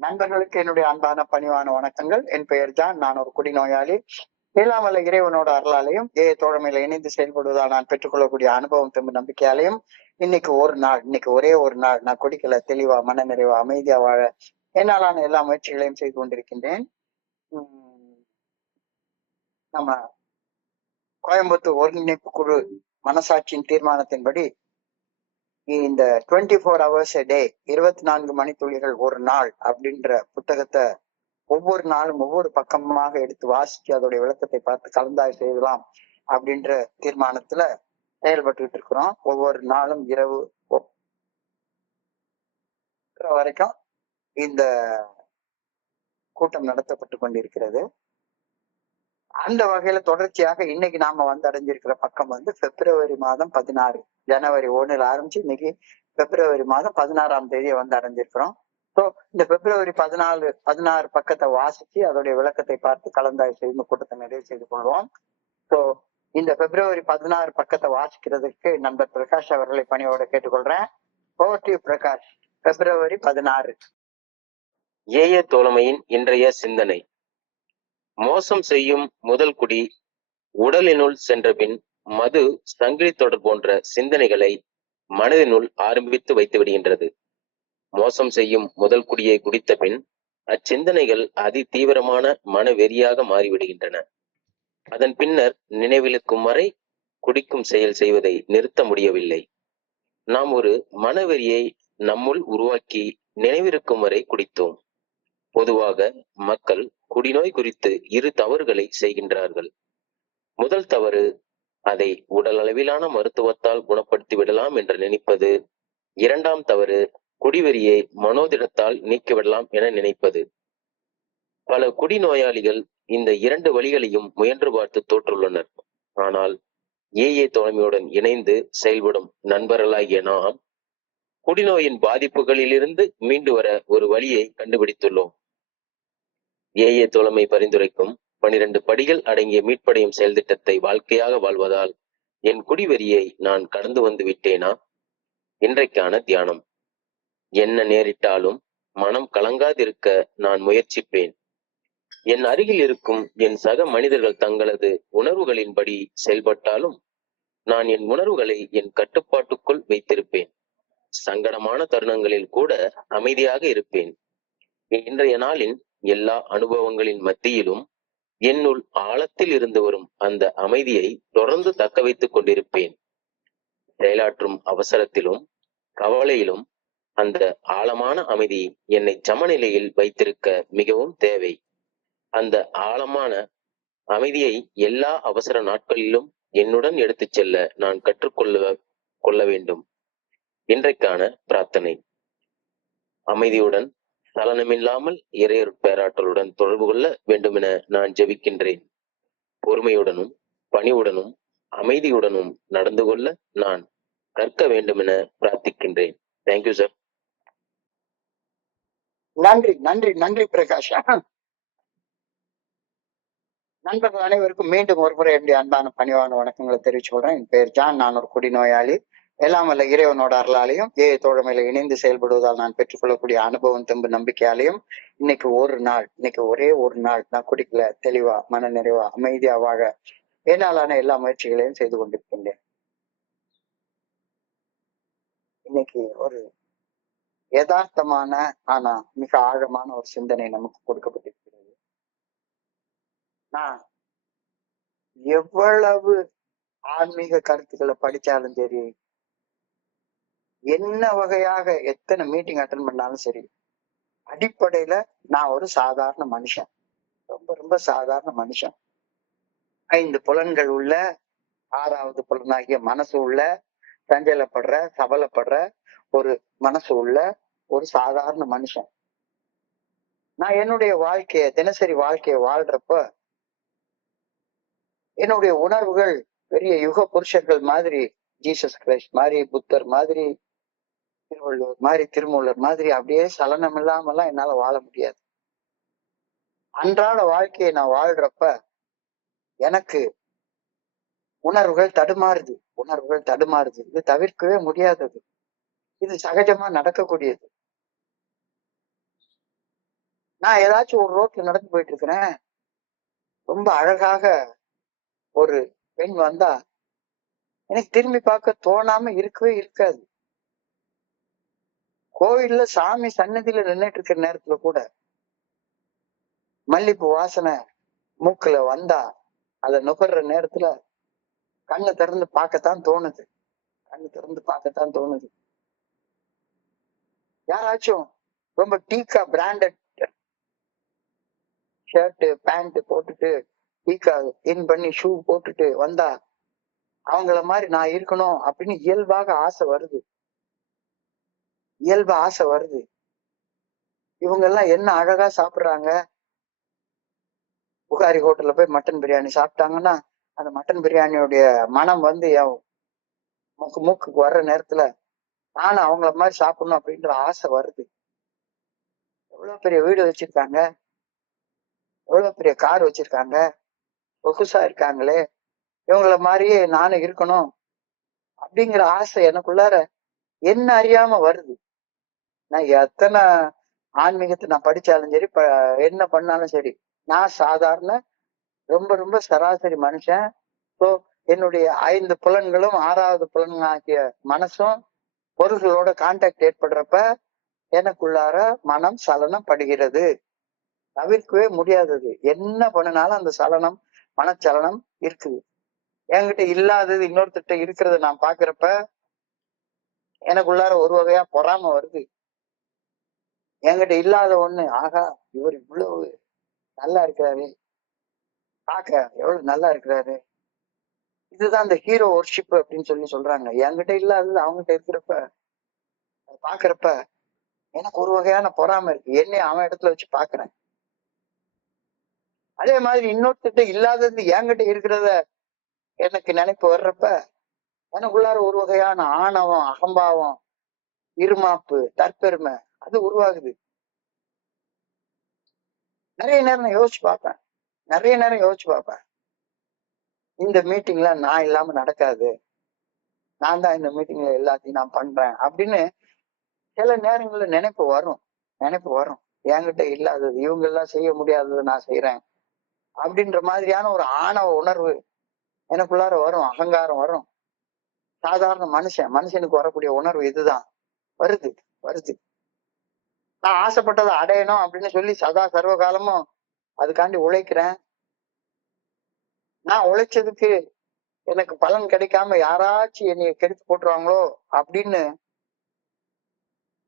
நண்பர்களுக்கு என்னுடைய அன்பான பணிவான வணக்கங்கள். என் பெயர் ஜான். நான் ஒரு குடிநோயாளி. எல்லாம் வல்ல இறைவனோட அருளாலையும் தோழமையில இணைந்து செயல்படுவதால் நான் பெற்றுக்கொள்ளக்கூடிய அனுபவம் திரும்ப நம்பிக்கையாலையும் இன்னைக்கு ஒரே ஒரு நாள் நான் குடிக்கல, தெளிவா மன நிறைவா அமைதியா வாழ என்னாலான எல்லா முயற்சிகளையும் செய்து கொண்டிருக்கின்றேன். நம்ம கோயம்புத்தூர் ஒருங்கிணைப்பு குழு மனசாட்சியின் தீர்மானத்தின்படி இந்த 24 hours a day 24 மணித்துளிகள் ஒரு நாள் அப்படின்ற புத்தகத்தை ஒவ்வொரு நாளும் ஒவ்வொரு பக்கமாக எடுத்து வாசிச்சு அதோடைய விளக்கத்தை பார்த்து கலந்தாய்வு செய்யலாம் அப்படின்ற தீர்மானத்துல செயல்பட்டு இருக்கிறோம். ஒவ்வொரு நாளும் இரவு வரைக்கும் இந்த கூட்டம் நடத்தப்பட்டு கொண்டிருக்கிறது. அந்த வகையில தொடர்ச்சியாக இன்னைக்கு நாம அடைஞ்சிருக்கிற பக்கம் பிப்ரவரி மாதம் 16, ஜனவரி 1 ஆரம்பிச்சு இன்னைக்கு பிப்ரவரி மாதம் 16ஆம் தேதியை அடைஞ்சிருக்கிறோம். ஸோ இந்த பிப்ரவரி 16 பக்கத்தை வாசிச்சு அதோடைய விளக்கத்தை பார்த்து கலந்தாய்வு செய்து கூட்டத்தை நிறைவு செய்து கொள்வோம். ஸோ இந்த பிப்ரவரி 16 பக்கத்தை வாசிக்கிறதுக்கு நண்பர் பிரகாஷ் அவர்களை பணியோட கேட்டுக்கொள்றேன். பிரகாஷ், பிப்ரவரி 16. ஏய தோழமையின் இன்றைய சிந்தனை. மோசம் செய்யும் முதல் குடி உடலினுள் சென்றபின் மது, சங்கிலி தொடர் போன்ற சிந்தனைகளை மனதினுள் ஆரம்பித்து வைத்து விடுகின்றது. மோசம் செய்யும் முதல் குடியை குடித்த பின் அச்சிந்தனைகள் அதி தீவிரமான மனவெறியாக மாறிவிடுகின்றன. அதன் பின்னர் நினைவிலுக்கும் வரை குடிக்கும் செயல் செய்வதை நிறுத்த முடியவில்லை. நாம் ஒரு மனவெறியை நம்முள் உருவாக்கி நினைவிருக்கும் வரை குடித்தோம். பொதுவாக மக்கள் குடிநோய் குறித்து இரு தவறுகளை செய்கின்றார்கள். முதல் தவறு, அதை உடல் அளவிலான மருத்துவத்தால் குணப்படுத்தி விடலாம் என்று நினைப்பது. இரண்டாம் தவறு, குடிவெறியை மனோதிடத்தால் நீக்கிவிடலாம் என நினைப்பது. பல குடிநோயாளிகள் இந்த இரண்டு வழிகளையும் முயன்று பார்த்து தோற்றுள்ளனர். ஆனால் ஏஏ தோழமையுடன் இணைந்து செயல்படும் நண்பர்களாகிய நாம் குடிநோயின் பாதிப்புகளிலிருந்து மீண்டு வர ஒரு வழியை கண்டுபிடித்துள்ளோம். ஏஏ தோழமை பரிந்துரைக்கும் 12 படிகள் அடங்கிய மீட்படையும் செயல் திட்டத்தை வாழ்க்கையாக வாழ்வதால் என் குடிவெறியை நான் கடந்து வந்து விட்டேனா? இன்றைக்கான தியானம். என்ன நேரிட்டாலும் மனம் கலங்காதிருக்க நான் முயற்சிப்பேன். என் அருகில் இருக்கும் என் சக மனிதர்கள் தங்களது உணர்வுகளின்படி செயல்பட்டாலும் நான் என் உணர்வுகளை என் கட்டுப்பாட்டுக்குள் வைத்திருப்பேன். சங்கடமான தருணங்களில் கூட அமைதியாக இருப்பேன். இன்றைய நாளின் எல்லா அனுபவங்களின் மத்தியிலும் என்னுள் ஆழத்தில் இருந்து வரும் அந்த அமைதியை தொடர்ந்து தக்க வைத்துக் கொண்டிருப்பேன். செயலாற்றும் அவசரத்திலும் கவலையிலும் அந்த ஆழமான அமைதி என்னை சமநிலையில் வைத்திருக்க மிகவும் தேவை. அந்த ஆழமான அமைதியை எல்லா அவசர நாட்களிலும் என்னுடன் எடுத்துச் செல்ல நான் கற்றுக்கொள்ள வேண்டும். இன்றைக்கான பிரார்த்தனை. அமைதியுடன், சலனமில்லாமல் இறையருட் பேராற்றலுடன் தொடர்பு கொள்ள வேண்டுமென நான் ஜெபிக்கின்றேன். பொறுமையுடனும் பணிவுடனும் அமைதியுடனும் நடந்து கொள்ள நான் கற்க வேண்டுமென பிரார்த்திக்கின்றேன். Thank you sir. நன்றி நன்றி நன்றி பிரகாஷ். நண்பர்கள் அனைவருக்கும் மீண்டும் ஒரு முறை என்னுடைய அன்பான பணிவான வணக்கங்களை தெரிவிச்சு கொள்றேன். என் பெயர் ஜான். நான் ஒரு குடிநோயாளி. எல்லாம் வல்ல இறைவனோட அருளாலையும் தோழமையில இணைந்து செயல்படுவதால் நான் பெற்றுக்கொள்ளக்கூடிய அனுபவம் தெம்பு நம்பிக்கையாலையும் இன்னைக்கு ஒரே ஒரு நாள் நான் குடிக்கல, தெளிவா மன நிறைவா அமைதியா வாழ என்னாலான எல்லா முயற்சிகளையும் செய்து கொண்டிருக்கின்றேன். இன்னைக்கு ஒரு யதார்த்தமான ஆனா மிக ஆழமான ஒரு சிந்தனை நமக்கு கொடுக்கப்பட்டிருக்கிறது. நான் எவ்வளவு ஆன்மீக கருத்துக்களை படிச்சாலும் சரி, என்ன வகையாக எத்தனை மீட்டிங் அட்டன் பண்ணாலும் சரி, அடிப்படையில நான் ஒரு சாதாரண மனுஷன், ரொம்ப ரொம்ப சாதாரண மனுஷன். 5 புலன்கள் உள்ள 6வது புலனாகிய மனசு உள்ள, சஞ்சலப்படுற சபலப்படுற ஒரு மனசு உள்ள ஒரு சாதாரண மனுஷன். நான் என்னுடைய தினசரி வாழ்க்கையை வாழ்றப்ப என்னுடைய உணர்வுகள் பெரிய யுக புருஷர்கள் மாதிரி, ஜீசஸ் கிரைஸ்ட் மாதிரி, புத்தர் மாதிரி, திருவள்ளுவர் மாதிரி, திருமூலர் மாதிரி அப்படியே சலனம் இல்லாமலாம் என்னால வாழ முடியாது. அன்றாட வாழ்க்கையை நான் வாழ்றப்ப எனக்கு உணர்வுகள் தடுமாறுது. இது தவிர்க்கவே முடியாதது. இது சகஜமா நடக்கக்கூடியது. நான் ஏதாச்சும் ஒரு ரோட்ல நடந்து போயிட்டு இருக்கிறேன், ரொம்ப அழகாக ஒரு பெண் வந்தா எனக்கு திரும்பி பார்க்க தோணாம இருக்கவே இருக்காது. கோவில்ல சாமி சன்னதியில நின்னுட்டு இருக்கிற நேரத்துல கூட மல்லிப்பூ வாசனை மூக்குல வந்தா அதை நுகர்ற நேரத்துல கண்ணை திறந்து பார்க்கத்தான் தோணுது. கண்ணு திறந்து பார்க்கத்தான் தோணுது. யாராச்சும் ரொம்ப டீக்கா பிராண்டட் ஷர்ட் பேண்ட் போட்டுட்டு டீக்கா இன் பண்ணி ஷூ போட்டுட்டு வந்தா அவங்கள மாதிரி நான் இருக்கணும் அப்படின்னு இயல்பாக ஆசை வருது. இயல்பா ஆசை வருது. இவங்க எல்லாம் என்ன அழகா சாப்பிடுறாங்க. புகாரி ஹோட்டல்ல போய் மட்டன் பிரியாணி சாப்பிட்டாங்கன்னா அந்த மட்டன் பிரியாணியோடைய மனம் வந்து என் மூக்குக்கு வர்ற நேரத்துல நானும் அவங்கள மாதிரி சாப்பிடணும் அப்படின்ற ஆசை வருது. எவ்வளவு பெரிய வீடு வச்சிருக்காங்க, எவ்வளவு பெரிய கார் வச்சிருக்காங்க, சொகுசா இருக்காங்களே, இவங்கள மாதிரியே நானும் இருக்கணும் அப்படிங்கிற ஆசை எனக்குள்ளார என்ன அறியாம வருது. நான் எத்தனை ஆன்மீகத்தை நான் படிச்சாலும் சரி, என்ன பண்ணாலும் சரி, நான் சாதாரண ரொம்ப ரொம்ப சராசரி மனுஷன். ஸோ என்னுடைய 5 புலன்களும் 6வது புலனாகிய மனசும் பொருள்களோட கான்டாக்ட் ஏற்படுறப்ப எனக்குள்ளார மனம் சலனம் படுகிறது. தவிர்க்கவே முடியாதது. என்ன பண்ணினாலும் அந்த சலனம் மனச்சலனம் இருக்குது. என்கிட்ட இல்லாதது இன்னொருத்திட்ட இருக்கிறத நான் பாக்குறப்ப எனக்குள்ளார ஒரு வகையா பொறாம வருது. என்கிட்ட இல்லாத ஒண்ணு, ஆகா இவர் இவ்வளவு நல்லா இருக்கிறாரு, பாக்க எவ்வளவு நல்லா இருக்கிறாரு. இதுதான் இந்த ஹீரோ ஒர்ஷிப் அப்படின்னு சொல்றாங்க. என்கிட்ட இல்லாதது அவங்ககிட்ட இருக்கிறப்ப பாக்குறப்ப எனக்கு ஒரு வகையான பொறாம இருக்கு. என்னை அவன் இடத்துல வச்சு பாக்குறேன். அதே மாதிரி இன்னொருத்திட்ட இல்லாதது என்கிட்ட இருக்கிறத எனக்கு நினைப்பு வர்றப்ப எனக்குள்ளார ஒரு வகையான ஆணவம், அகம்பாவம், இருமாப்பு, தற்பெருமை அது உருவாகுது. நிறைய நேரம் நான் யோசிச்சு பார்ப்பேன். நிறைய நேரம் யோசிச்சு பார்ப்பேன். இந்த மீட்டிங்ல நான் இல்லாம நடக்காது, நான் தான் இந்த மீட்டிங்ல எல்லாத்தையும் நான் பண்றேன் அப்படின்னு சில நேரங்கள்ல நினைப்பு வரும். நினைப்பு வரும். என்கிட்ட இல்லாதது, இவங்க எல்லாம் செய்ய முடியாதது நான் செய்யறேன் அப்படின்ற மாதிரியான ஒரு ஆணவ உணர்வு எனக்குள்ளார வரும். அகங்காரம் வரும். சாதாரண மனுஷனுக்கு வரக்கூடிய உணர்வு இதுதான். வருது வருது. நான் ஆசைப்பட்டதை அடையணும் அப்படின்னு சொல்லி சதா சர்வ காலமும் அதுக்காண்டி உழைக்கிறேன். நான் உழைச்சதுக்கு எனக்கு பலன் கிடைக்காம யாராச்சும் என்னைய கெடுத்து போட்டுருவாங்களோ அப்படின்னு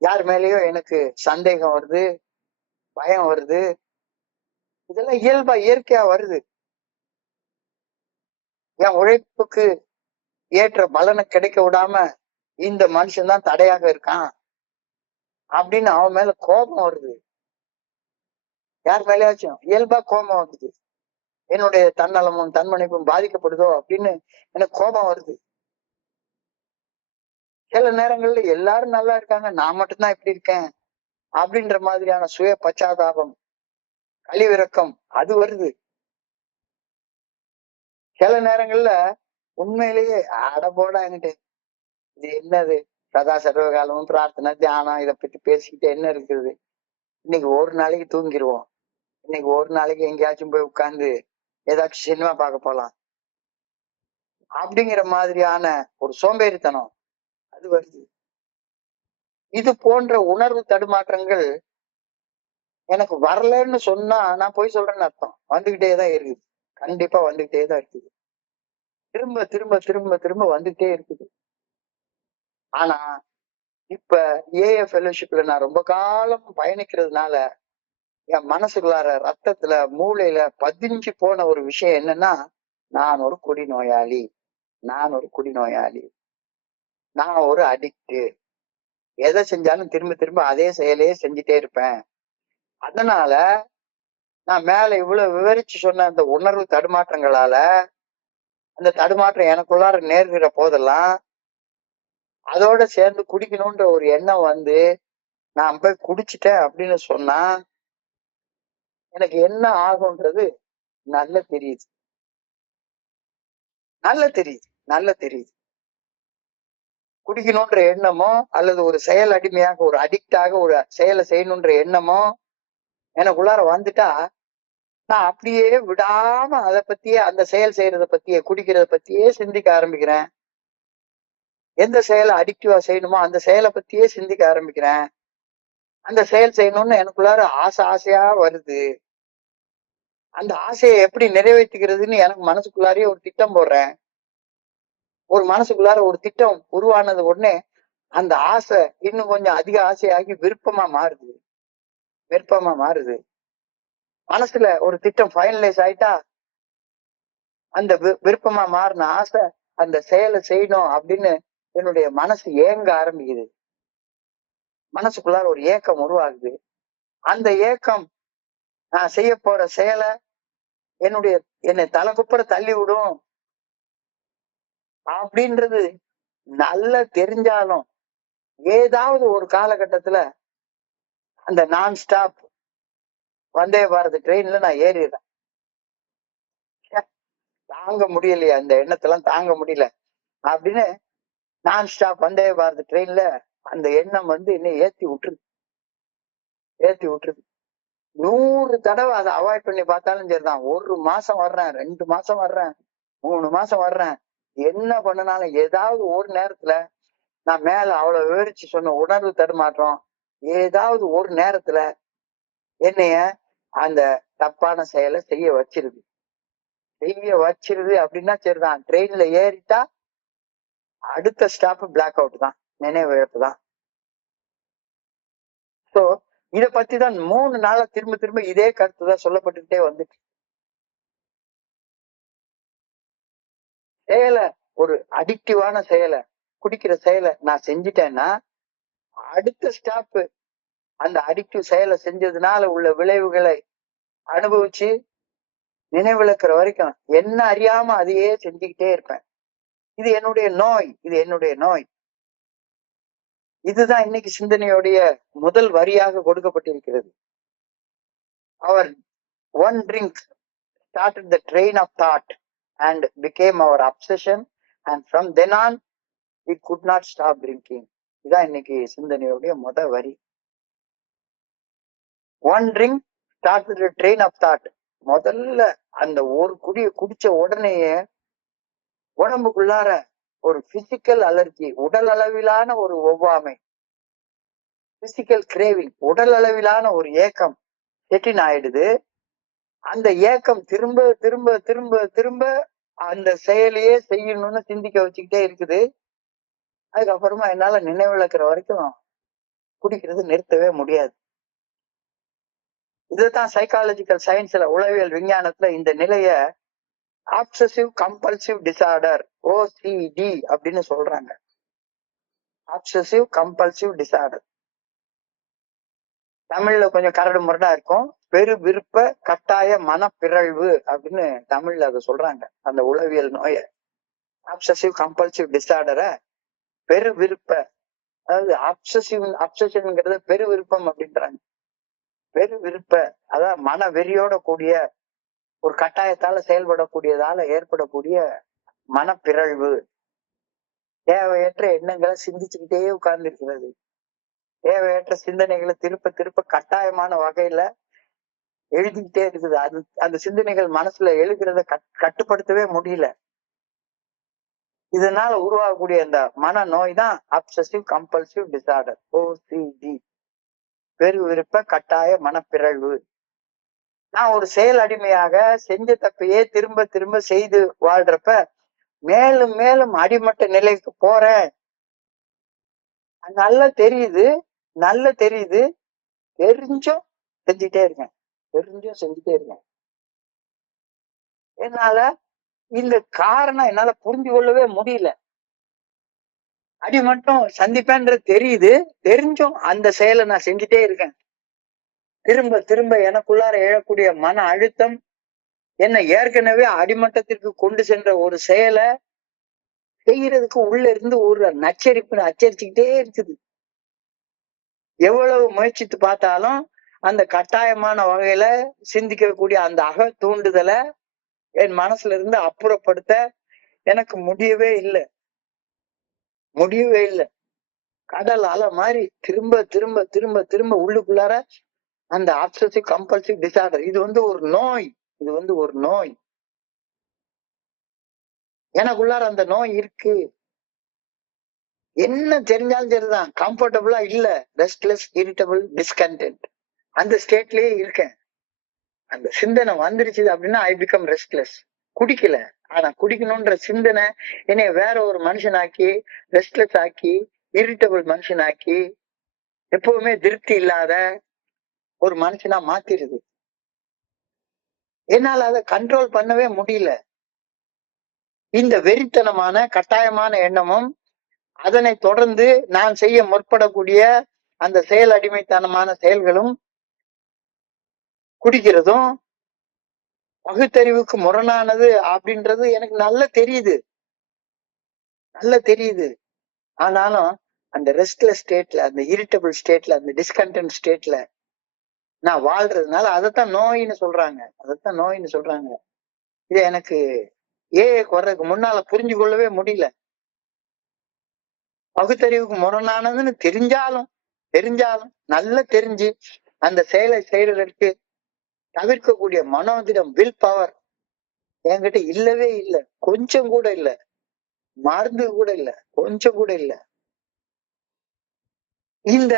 யார் மேலேயோ எனக்கு சந்தேகம் வருது, பயம் வருது. இதெல்லாம் இயல்பா இயற்கையா வருது. என் உழைப்புக்கு ஏற்ற பலனை கிடைக்க விடாம இந்த மனுஷன் தான் தடையாக இருக்கான் அப்படின்னு அவன் மேல கோபம் வருது. யார் மேலேயாச்சும் இயல்பா கோபம் வருது. என்னுடைய தன்னலமும் தன்மனைப்பும் பாதிக்கப்படுதோ அப்படின்னு எனக்கு கோபம் வருது. சில நேரங்கள்ல எல்லாரும் நல்லா இருக்காங்க, நான் மட்டும்தான் இப்படி இருக்கேன் அப்படின்ற மாதிரியான சுய பச்சாதாபம், கழிவிறக்கம் அது வருது. சில நேரங்கள்ல உண்மையிலேயே அடபோடா என்கிட்ட இது என்னது, சதா சர்வகாலமும் பிரார்த்தனை தியானம் இதை பத்தி பேசிக்கிட்டு என்ன இருக்குது, இன்னைக்கு ஒரு நாளைக்கு தூங்கிடுவோம், இன்னைக்கு ஒரு நாளைக்கு எங்கேயாச்சும் போய் உட்கார்ந்து ஏதாச்சும் சினிமா பார்க்க போலாம் அப்படிங்கிற மாதிரியான ஒரு சோம்பேறித்தனம் அது வருது. இது போன்ற உணர்வு தடுமாற்றங்கள் எனக்கு வரலன்னு சொன்னா நான் போய் சொல்றேன்னு அர்த்தம். வந்துகிட்டே தான் இருக்குது. கண்டிப்பா வந்துகிட்டே தான் இருக்குது. திரும்ப திரும்ப திரும்ப திரும்ப வந்துகிட்டே இருக்குது. ஆனா இப்ப ஏஏ ஃபெலோஷிப்ல நான் ரொம்ப காலம் பயணிக்கிறதுனால என் மனசுக்குள்ளார ரத்தத்துல மூளையில பதிஞ்சு போன ஒரு விஷயம் என்னன்னா, நான் ஒரு குடிநோயாளி, நான் ஒரு குடிநோயாளி, நான் ஒரு அடிக்ட். எதை செஞ்சாலும் திரும்ப திரும்ப அதே செயலையே செஞ்சுட்டே இருப்பேன். அதனால நான் மேல இவ்வளவு விவரிச்சு சொன்ன அந்த உணர்வு தடுமாற்றங்களால அந்த தடுமாற்றம் எனக்குள்ளார நேர்கிற போதெல்லாம் அதோட சேர்ந்து குடிக்கணும்ன்ற ஒரு எண்ணம் வந்து நான் போய் குடிச்சிட்டேன் அப்படின்னு சொன்னா எனக்கு என்ன ஆகும்ன்றது நல்ல தெரியுது. நல்ல தெரியுது. நல்ல தெரியுது. குடிக்கணும்ன்ற எண்ணமோ அல்லது ஒரு செயல் அடிமையாக ஒரு அடிக்டாக ஒரு செயலை செய்யணும்ன்ற எண்ணமோ எனக்குள்ளார வந்துட்டா நான் அப்படியே விடாம அதை பத்தியே, அந்த செயல் செய்யறத பத்தியே, குடிக்கிறத பத்தியே சிந்திக்க ஆரம்பிக்கிறேன். எந்த செயலை அடிக்டிவா செய்யணுமோ அந்த செயலை பத்தியே சிந்திக்க ஆரம்பிக்கிறேன். அந்த செயல் செய்யணும்னு எனக்குள்ளார ஆசை ஆசையா வருது. அந்த ஆசையை எப்படி நிறைவேற்றிக்கிறதுன்னு எனக்கு மனசுக்குள்ளாரே ஒரு திட்டம் போடுறேன். ஒரு மனசுக்குள்ளார ஒரு திட்டம் உருவானது உடனே அந்த ஆசை இன்னும் கொஞ்சம் அதிக ஆசையாகி விருப்பமா மாறுது. விருப்பமா மாறுது. மனசுல ஒரு திட்டம் ஃபைனலைஸ் ஆயிட்டா அந்த விருப்பமா மாறின ஆசை அந்த செயலை செய்யணும் அப்படின்னு என்னுடைய மனசு ஏங்க ஆரம்பிக்குது. மனசுக்குள்ளார ஒரு ஏக்கம் உருவாகுது. அந்த ஏக்கம் நான் செய்ய போற செயலை என்னை தலைக்குப்புற தள்ளி விடும் அப்படின்றது நல்லா தெரிஞ்சாலும் ஏதாவது ஒரு காலகட்டத்துல அந்த நான் ஸ்டாப் வந்தே பாரத் ட்ரெயின்ல நான் ஏறிடுறேன். தாங்க முடியலையே, அந்த எண்ணத்தெல்லாம் தாங்க முடியல அப்படின்னு நான் ஸ்டாப் வந்தே பாரத் ட்ரெயின்ல அந்த எண்ணம் வந்து என்னை ஏத்தி விட்டுருது. 100 தடவை அதை அவாய்ட் பண்ணி பார்த்தாலும் சரிதான். 1 மாசம் வர்றேன், 2 மாசம் வர்றேன், 3 மாசம் வர்றேன், என்ன பண்ணனாலும் ஏதாவது ஒரு நேரத்துல நான் மேல அவ்வளவு விவரிச்சு சொன்ன உணர்வு தடுமாற்றம் ஏதாவது ஒரு நேரத்துல என்னைய அந்த தப்பான செயலை செய்ய வச்சிருது அப்படின்னா சரிதான். ட்ரெயின்ல ஏறிட்டா அடுத்த ஸ்டாப் பிளாக் அவுட் தான், நினைவு இழப்பு தான். சோ இத பத்தி தான் 3 நாளா திரும்ப திரும்ப இதே கருத்து தான் சொல்லப்பட்டுக்கிட்டே வந்துட்டு. செயலை, ஒரு அடிக்டிவான செயலை, குடிக்கிற செயலை நான் செஞ்சிட்டேன்னா அடுத்த ஸ்டாப் அந்த அடிக்டிவ் செயலை செஞ்சதுனால உள்ள விளைவுகளை அனுபவிச்சு நினைவிழக்கிற வரைக்கும் என்ன அறியாம அதையே செஞ்சுக்கிட்டே இருப்பேன். இது என்னுடைய நோய். இதுதான் இன்னைக்கு சிந்தனையுடைய முதல் வரியாக கொடுக்கப்பட்டிருக்கிறது. அவர் one drink started the train of thought and became our obsession, and from then on we could not stop drinking. இதான் இன்னைக்கு சிந்தனையுடைய முதல் வரி. one drink started the train of thought. முதல்ல அந்த ஒரு குடிய குடிச்ச உடனேயே உடம்புக்குள்ளார ஒரு பிசிக்கல் அலர்ஜி, உடல் அளவிலான ஒரு ஒவ்வாமை, பிசிக்கல் கிரேவிங், உடல் அளவிலான ஒரு ஏக்கம் செட்டின் ஆயிடுது. அந்த ஏக்கம் திரும்ப திரும்ப திரும்ப திரும்ப அந்த செயலையே செய்யணும்னு சிந்திக்க வச்சுக்கிட்டே இருக்குது. அதுக்கப்புறமா என்னால நினைவிழக்கிற வரைக்கும் குடிக்கிறது நிறுத்தவே முடியாது. இதுதான் சைக்காலஜிக்கல் சயின்ஸ்ல, உளவியல் விஞ்ஞானத்துல இந்த நிலைய ஆப்சசிவ் கம்பல்சிவ் டிசார்டர், OCD அப்படின்னு சொல்றாங்க. ஆப்சசிவ் கம்பல்சிவ் டிசார்டர். தமிழ்ல கொஞ்சம் கரடு முரடா இருக்கும். பெரு விருப்ப கட்டாய மனப்பிறழ்வு அப்படின்னு தமிழ்ல அதை சொல்றாங்க. அந்த உளவியல் நோய ஆப்சசிவ் கம்பல்சிவ் டிசார்டரை பெரு விருப்ப, அதாவது அப்சஷன்ங்கிறத பெரு விருப்பம் அப்படின்றாங்க. பெரு விருப்ப அதாவது மன வெறியோட கூடிய ஒரு கட்டாயத்தால செயல்படக்கூடியதால ஏற்படக்கூடிய மனப்பிறழ்வு. தேவையற்ற எண்ணங்களை சிந்திச்சுக்கிட்டே உட்கார்ந்து இருக்கிறது. தேவையற்ற சிந்தனைகளை திருப்ப திருப்ப கட்டாயமான வகையில எழுதிக்கிட்டே இருக்குது. அந்த சிந்தனைகள் மனசுல எழுதுறத கட்டுப்படுத்தவே முடியல. இதனால உருவாகக்கூடிய அந்த மன நோய் தான் அப்சசிவ் கம்பல்சிவ் டிசார்டர், OCD, பெரு விருப்ப கட்டாய மனப்பிறழ்வு. நான் ஒரு செயல் அடிமையாக செஞ்ச தப்பையே திரும்ப திரும்ப செய்து வாழ்றப்ப மேலும் மேலும் அடிமட்ட நிலைக்கு போறேன். நல்லா தெரியுது, தெரிஞ்சும் செஞ்சுட்டே இருக்கேன். என்னால இந்த காரணம் என்னால புரிஞ்சு கொள்ளவே முடியல. அடி மட்டும் சந்திப்பேன்றது தெரியுது, தெரிஞ்சும் அந்த செயலை நான் செஞ்சுட்டே இருக்கேன். திரும்ப திரும்ப எனக்குள்ளார எழக்கூடிய மன அழுத்தம் என்ன ஏற்கனவே அடிமட்டத்திற்கு கொண்டு சென்ற ஒரு செயலை செய்யறதுக்கு உள்ள இருந்து ஒரு அச்சரிச்சுக்கிட்டே இருக்குது. எவ்வளவு முயற்சித்து பார்த்தாலும் அந்த கட்டாயமான வகையில சிந்திக்கக்கூடிய அந்த அக தூண்டுதலை என் மனசுல இருந்து அப்புறப்படுத்த எனக்கு முடியவே இல்லை. கடல் அலை மாதிரி திரும்ப திரும்ப திரும்ப திரும்ப உள்ளுக்குள்ளார அந்த அப்சசிவ் கம்பல்சிவ் டிசார்டர் இது வந்து ஒரு நோய். இது வந்து ஒரு நோய். எனக்குள்ளார அந்த நோய் இருக்கு. என்ன தெரிஞ்சாலும் சரிதான், கம்ஃபர்டபுளா இல்ல, ரெஸ்ட்லெஸ், இரிட்டபிள், டிஸ்கண்டென்ட் அந்த ஸ்டேட்லயே இருக்கேன். அந்த சிந்தனை வந்துருச்சு அப்படின்னா ஐ பிகம் ரெஸ்ட்லெஸ். குடிக்கல, ஆனா குடிக்கணும்ன்ற சிந்தனை என்னை வேற ஒரு மனுஷனாக்கி, ரெஸ்ட்லெஸ் ஆக்கி, இரிட்டபிள் மனுஷனாக்கி, எப்பவுமே திருப்தி இல்லாத ஒரு மனுஷனா மாத்திருது. என்னால அதை கண்ட்ரோல் பண்ணவே முடியல. இந்த வெறித்தனமான கட்டாயமான எண்ணமும் அதனை தொடர்ந்து நான் செய்ய முற்படக்கூடிய அந்த செயல் அடிமைத்தனமான செயல்களும் குடிக்கிறதும் பகுத்தறிவுக்கு முரணானது அப்படின்றது எனக்கு நல்லா தெரியுது, நல்லா தெரியுது. ஆனாலும் அந்த ரெஸ்ட்லெஸ் ஸ்டேட்ல, அந்த இரிட்டபிள் ஸ்டேட்ல, அந்த டிஸ்கண்டென்ட் ஸ்டேட்ல நான் வாழ்றதுனால அதைத்தான் நோயின்னு சொல்றாங்க, அதைத்தான் நோயின்னு சொல்றாங்க. இது எனக்கு வர்றதுக்கு முன்னால புரிஞ்சு கொள்ளவே முடியல. பகுத்தறிவுக்கு முரணானதுன்னு தெரிஞ்சாலும் நல்லா தெரிஞ்சு அந்த செயலை செய்யறதற்கு தவிர்க்கக்கூடிய மனோதிடம், வில் பவர் என்கிட்ட இல்லவே இல்லை, கொஞ்சம் கூட இல்லை, மருந்து கூட இல்லை, கொஞ்சம் கூட இல்லை. இந்த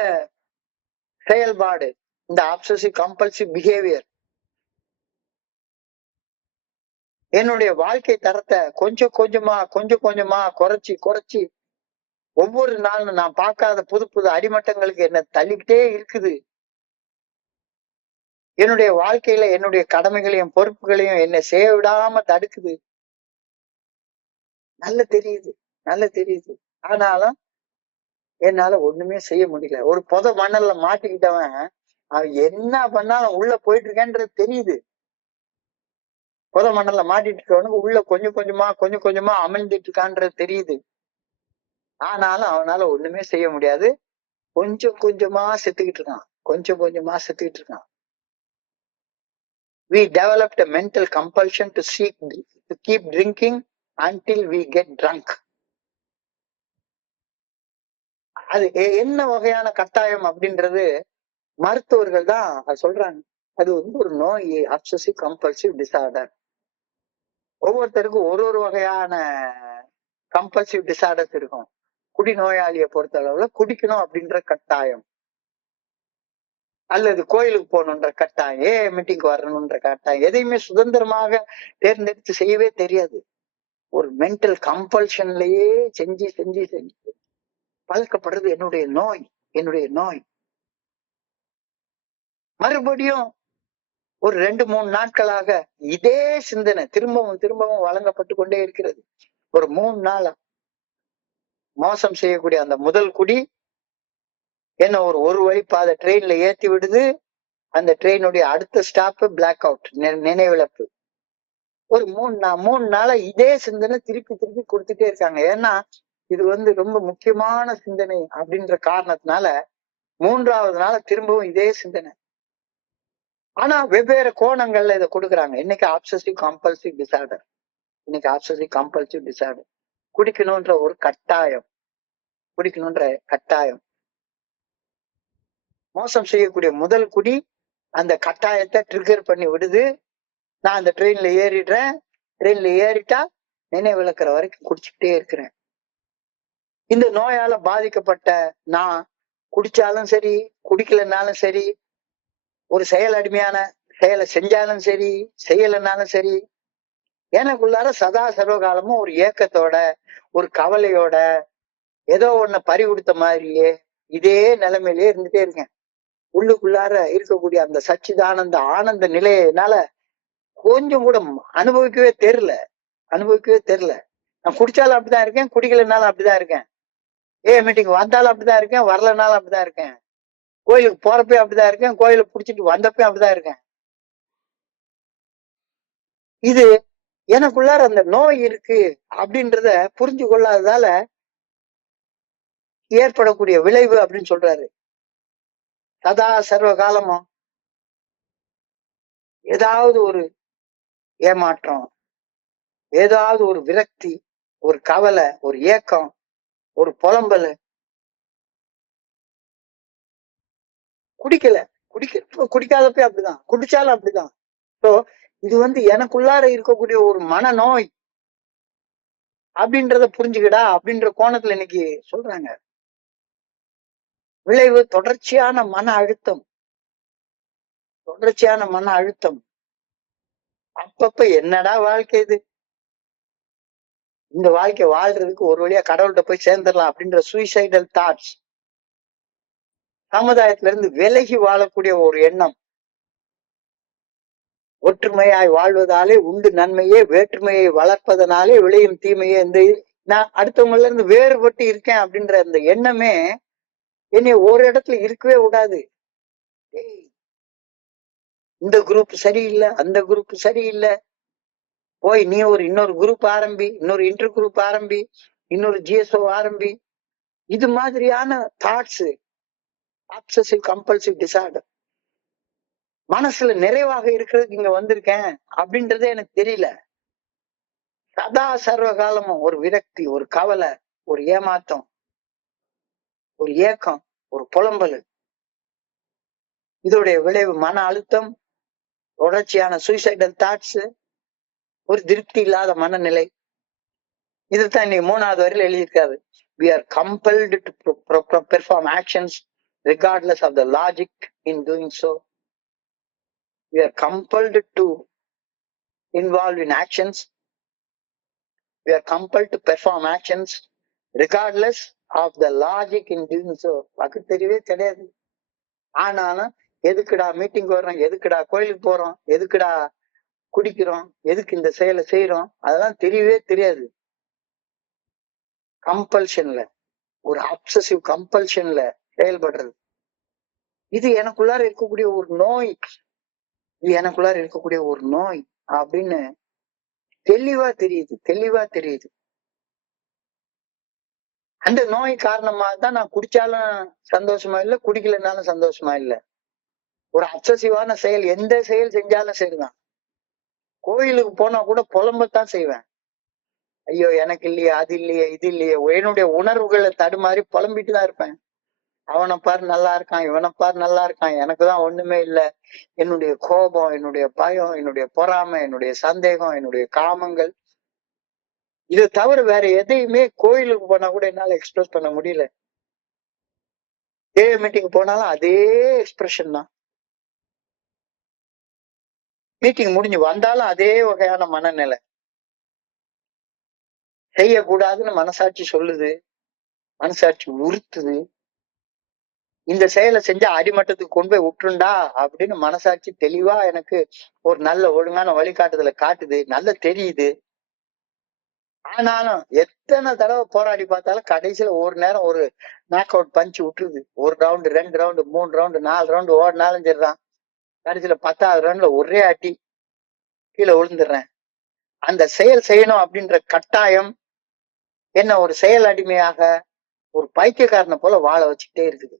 செயல்பாடு, இந்த அப்சசிவ் கம்பல்சிவ் பிஹேவியர் என்னுடைய வாழ்க்கை தரத்தை கொஞ்சம் கொஞ்சமா குறைச்சி ஒவ்வொரு நாளும் நான் பார்க்காத புது புது அடிமட்டங்களுக்கு என்ன தள்ளிக்கிட்டே இருக்குது. என்னுடைய வாழ்க்கையில என்னுடைய கடமைகளையும் பொறுப்புகளையும் என்ன செய்ய விடாம தடுக்குது. நல்ல தெரியுது. ஆனாலும் என்னால ஒண்ணுமே செய்ய முடியல. ஒரு மணல்ல மாட்டிக்கிட்டவன் அவன் என்ன பண்ணாலும் உள்ள போயிட்டு இருக்கேன்றது தெரியுது. மணல்ல மாட்டிட்டு இருக்கவனுக்கு உள்ள கொஞ்சம் கொஞ்சமா அமிழ்ந்துட்டு இருக்கான்றது தெரியுது. ஆனாலும் அவனால ஒண்ணுமே செய்ய முடியாது. கொஞ்சம் கொஞ்சமா செத்துக்கிட்டு இருக்கான். We developed a mental compulsion to keep drinking until we get drunk. அது என்ன வகையான கட்டாயம் அப்படின்றது மருத்துவர்கள் தான் அது சொல்றாங்க. அது வந்து ஒரு நோய், அப்சசிவ் கம்பல்சிவ் டிசார்டர். ஒவ்வொருத்தருக்கும் ஒரு வகையான கம்பல்சிவ் டிசார்டர்ஸ் இருக்கும். குடிநோயாளியை பொறுத்த அளவுல குடிக்கணும் அப்படின்ற கட்டாயம், அல்லது கோயிலுக்கு போகணுன்ற கட்டாயம், மீட்டிங்க்கு வரணுன்ற கட்டாயம், எதையுமே சுதந்திரமாக தேர்ந்தெடுத்து செய்யவே தெரியாது. ஒரு மென்டல் கம்பல்ஷன்லயே செஞ்சு பழக்கப்படுறது என்னுடைய நோய். மறுபடியும் ஒரு 2-3 நாட்களாக இதே சிந்தனை திரும்பவும் வழங்கப்பட்டு கொண்டே இருக்கிறது. ஒரு 3 நாளா மோசம் செய்யக்கூடிய அந்த முதல் குடி என்ன ஒரு வழி பாதை ட்ரெயின்ல ஏத்தி விடுது. அந்த ட்ரெயினுடைய அடுத்த ஸ்டாப் பிளாக் அவுட், நினைவிழப்பு. ஒரு 3 நாளா இதே சிந்தனை திருப்பி கொடுத்துட்டே இருக்காங்க. ஏன்னா இது வந்து ரொம்ப முக்கியமான சிந்தனை அப்படின்ற காரணத்தினால 3வது நாள திரும்பவும் இதே சிந்தனை. ஆனா வெவ்வேறு கோணங்கள்ல இதை கொடுக்குறாங்க. இன்னைக்கு அப்சசிவ் கம்பல்சிவ் டிசார்டர். குடிக்கணும்ன்ற ஒரு கட்டாயம். மோசம் செய்யக்கூடிய முதல் குடி அந்த கட்டாயத்தை ட்ரிகர் பண்ணி விடுது. நான் அந்த ட்ரெயின்ல ஏறிட்டா நினைவிழக்கிற வரைக்கும் குடிச்சுக்கிட்டே இருக்கிறேன். இந்த நோயால பாதிக்கப்பட்ட நான் குடிச்சாலும் சரி, குடிக்கலனாலும் சரி, ஒரு செயல் அடிமையான செயலை செஞ்சாலும் சரி, செய்யலைனாலும் சரி, எனக்குள்ளார சதா சர்வகாலமும் ஒரு ஏக்கத்தோட, ஒரு கவலையோட, ஏதோ ஒண்ணு பறி கொடுத்த மாதிரியே இதே நிலைமையிலே இருந்துட்டே இருக்கேன். உள்ளுக்குள்ளார இருக்கக்கூடிய அந்த சச்சிதானந்த ஆனந்த நிலையினால கொஞ்சம் கூட அனுபவிக்கவே தெரியல. நான் குடிச்சாலும் அப்படிதான் இருக்கேன், குடிக்கலனாலும் அப்படிதான் இருக்கேன். மீட்டிங் வந்தாலும் அப்படிதான் இருக்கேன், வரலனாலும் அப்படிதான் இருக்கேன். கோயிலுக்கு போறப்பே அப்படிதான் இருக்கேன், கோயிலுக்கு புடிச்சிட்டு வந்தப்பே அப்படிதான் இருக்கேன். இது எனக்குள்ளார அந்த நோய் இருக்கு அப்படின்றத புரிஞ்சு கொள்ளாததால ஏற்படக்கூடிய விளைவு அப்படின்னு சொல்றாரு. சதா சர்வ காலமும் ஏதாவது ஒரு ஏமாற்றம், ஏதாவது ஒரு விரக்தி, ஒரு கவலை, ஒரு ஏக்கம், ஒரு புலம்பல். குடிக்காதப்ப அப்படிதான், குடிச்சாலும் அப்படிதான். ஸோ இது எனக்குள்ளார இருக்கக்கூடிய ஒரு மனநோய் அப்படின்றத புரிஞ்சுக்கடா அப்படின்ற கோணத்துல இன்னைக்கு சொல்றாங்க. விளைவு தொடர்ச்சியான மன அழுத்தம். அப்பப்ப என்னடா வாழ்க்கை இது, இந்த வாழ்க்கை வாழ்றதுக்கு ஒரு வழியா கடவுள்கிட்ட போய் சேர்ந்துடலாம் அப்படின்ற சூசைடல் தாட்ஸ், சமுதாயத்துல இருந்து விலகி வாழக்கூடிய ஒரு எண்ணம், ஒற்றுமையாய் வாழ்வதாலே உண்டு நன்மையே, வேற்றுமையை வளர்ப்பதனாலே விளையும் தீமையே, நான் அடுத்தவங்கள இருந்து வேறுபட்டு இருக்கேன் அப்படின்ற அந்த எண்ணமே என்னை ஒரு இடத்துல இருக்கவே விடாது. இந்த குரூப் சரியில்லை, அந்த குரூப் சரியில்லை, போய் நீ இன்னொரு குரூப் ஆரம்பி, இன்னொரு இன்டர் குரூப் ஆரம்பி, இன்னொரு ஜிஎஸ்ஓ ஆரம்பி. இது மாதிரியான தாட்ஸ், அப்சசிவ் கம்பல்சிவ் டிசார்டர். மனசுல நிறைவாக இருக்கிறதுக்கு இங்க வந்திருக்கேன் அப்படின்றதே எனக்கு தெரியல. சதா சர்வ காலமும் ஒரு விரக்தி, ஒரு கவலை, ஒரு ஏமாற்றம், ஒரு ஏக்கம், ஒரு புலம்பல். இதோடைய விளைவு மன அழுத்தம், தொடர்ச்சியான சூசைடல் தாட்ஸ், ஒரு திருப்தி இல்லாத மனநிலை. இதுதான் இன்னைக்கு 3வது வரையில் எழுதியிருக்காரு. We are compelled to perform actions regardless of the logic in doing so. We are compelled to involve in actions. We are compelled to perform actions regardless of the logic in doing so. அது தெரியவே கிடையாது. ஆனாலும் எதுக்குடா meeting வர்றோம், எதுக்குடா கோயிலுக்கு போறோம், எதுக்குடா குடிக்கிறோம், எதுக்கு இந்த செயலை செய்யறோம், அதெல்லாம் தெரியவே தெரியாது. கம்பல்ஷன்ல, ஒரு அப்சசிவ் கம்பல்ஷன்ல செயல்படுறது. இது எனக்குள்ளார இருக்கக்கூடிய ஒரு நோய், அப்படின்னு தெளிவா தெரியுது. அந்த நோய் காரணமா தான் நான் குடிச்சாலும் சந்தோஷமா இல்லை, குடிக்கலனாலும் சந்தோஷமா இல்லை. ஒரு அப்சசிவான செயல், எந்த செயல் செஞ்சாலும் சரிதான். கோயிலுக்கு போனா கூட புலம்பத்தான் செய்வேன். ஐயோ எனக்கு இல்லையே, அது இல்லையே, இது இல்லையே. என்னுடைய உணர்வுகளை தடுமாறி புலம்பிட்டு தான் இருப்பேன். அவனை பாரு நல்லா இருக்கான், இவனை பாரு நல்லா இருக்கான், எனக்குதான் ஒண்ணுமே இல்லை. என்னுடைய கோபம், என்னுடைய பயம், என்னுடைய பொறாமை, என்னுடைய சந்தேகம், என்னுடைய காமங்கள், இதை தவிர வேற எதையுமே கோயிலுக்கு போனா கூட என்னால எக்ஸ்பிரஸ் பண்ண முடியல. மீட்டிங் போனாலும் அதே எக்ஸ்பிரஷன் தான். மீட்டிங் முடிஞ்சு வந்தாலும் அதே வகையான மனநிலை. செய்யக்கூடாதுன்னு மனசாட்சி சொல்லுது, மனசாட்சி உறுத்துது. இந்த செயலை செஞ்சா அடிமட்டத்துக்கு கொண்டு போய் விட்டுருண்டா அப்படின்னு மனசாட்சி தெளிவா எனக்கு ஒரு நல்ல ஒழுங்கான வழிகாட்டுதலை காட்டுது, நல்ல தெரியுது. ஆனாலும் எத்தனை தடவை போராடி பார்த்தாலும் கடைசியில ஒரு நேரம் ஒரு நாக் அவுட் பஞ்ச் விட்டுருது. 1 ரவுண்டு, 2 ரவுண்டு, 3 ரவுண்டு, 4 ரவுண்டு ஓடினாலும் சரிதான். கடைசியில 10வது ரவுண்ட்ல ஒரே அடி கீழே விழுந்துடுறேன். அந்த செயல் செய்யணும் அப்படின்ற கட்டாயம் என்ன ஒரு செயல் அடிமையாக ஒரு பைத்தியக்காரனை போல வாழ வச்சுக்கிட்டே இருக்குது.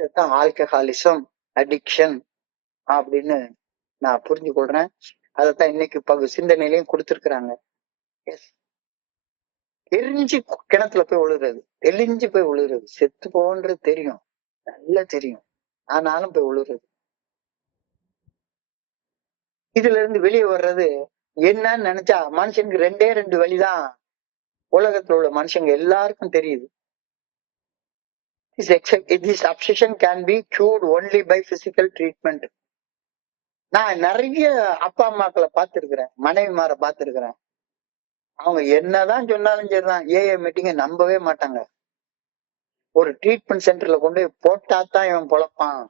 இதுதான் ஆல்கஹாலிசம், அடிக்ஷன் அப்படின்னு நான் புரிஞ்சு கொள்றேன். அதைத்தான் இன்னைக்கு சிந்தனையிலையும் கொடுத்துருக்குறாங்க. எரிஞ்சு கிணத்துல போய் விழுகிறது, தெளிஞ்சு போய் விழுகிறது, செத்து போன்றது தெரியும், நல்லா தெரியும், ஆனாலும் போய் விழுகிறது. இதுல இருந்து வெளியே வர்றது என்னன்னு நினைச்சா மனுஷனுக்கு 2 வழிதான் உலகத்துல உள்ள மனுஷங்க எல்லாருக்கும் தெரியுது. This obsession can be cured only by physical treatment. நான் நிறைய அப்பா அம்மாக்களை பார்த்திருக்கிறேன், மனைவிமாரை பார்த்திருக்கிறேன். அவங்க என்னதான் சொன்னாலும் சரிதான், ஏஏ மீட்டிங்கை நம்பவே மாட்டாங்க. ஒரு ட்ரீட்மெண்ட் சென்டர்ல கொண்டு போய் போட்டாத்தான் இவன் பொழப்பான்,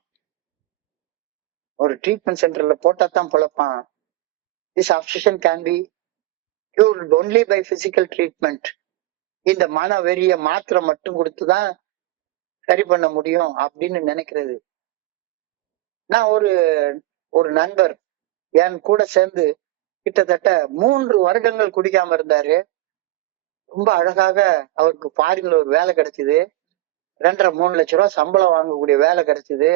This obsession can be cured only by physical treatment. இந்த மன வெறிய மாத்திரை மட்டும் கொடுத்துதான் சரி பண்ண முடியும் அப்படின்னு நினைக்கிறது. நான் ஒரு நண்பர் என் கூட சேர்ந்து கிட்டத்தட்ட 3 வருடங்கள் குடிக்காம இருந்தாரு. ரொம்ப அழகாக அவருக்கு ஃபாரின்ல ஒரு வேலை கிடைச்சது. 2.5-3 லட்சம் ரூபாய் சம்பளம் வாங்கக்கூடிய வேலை கிடைச்சது.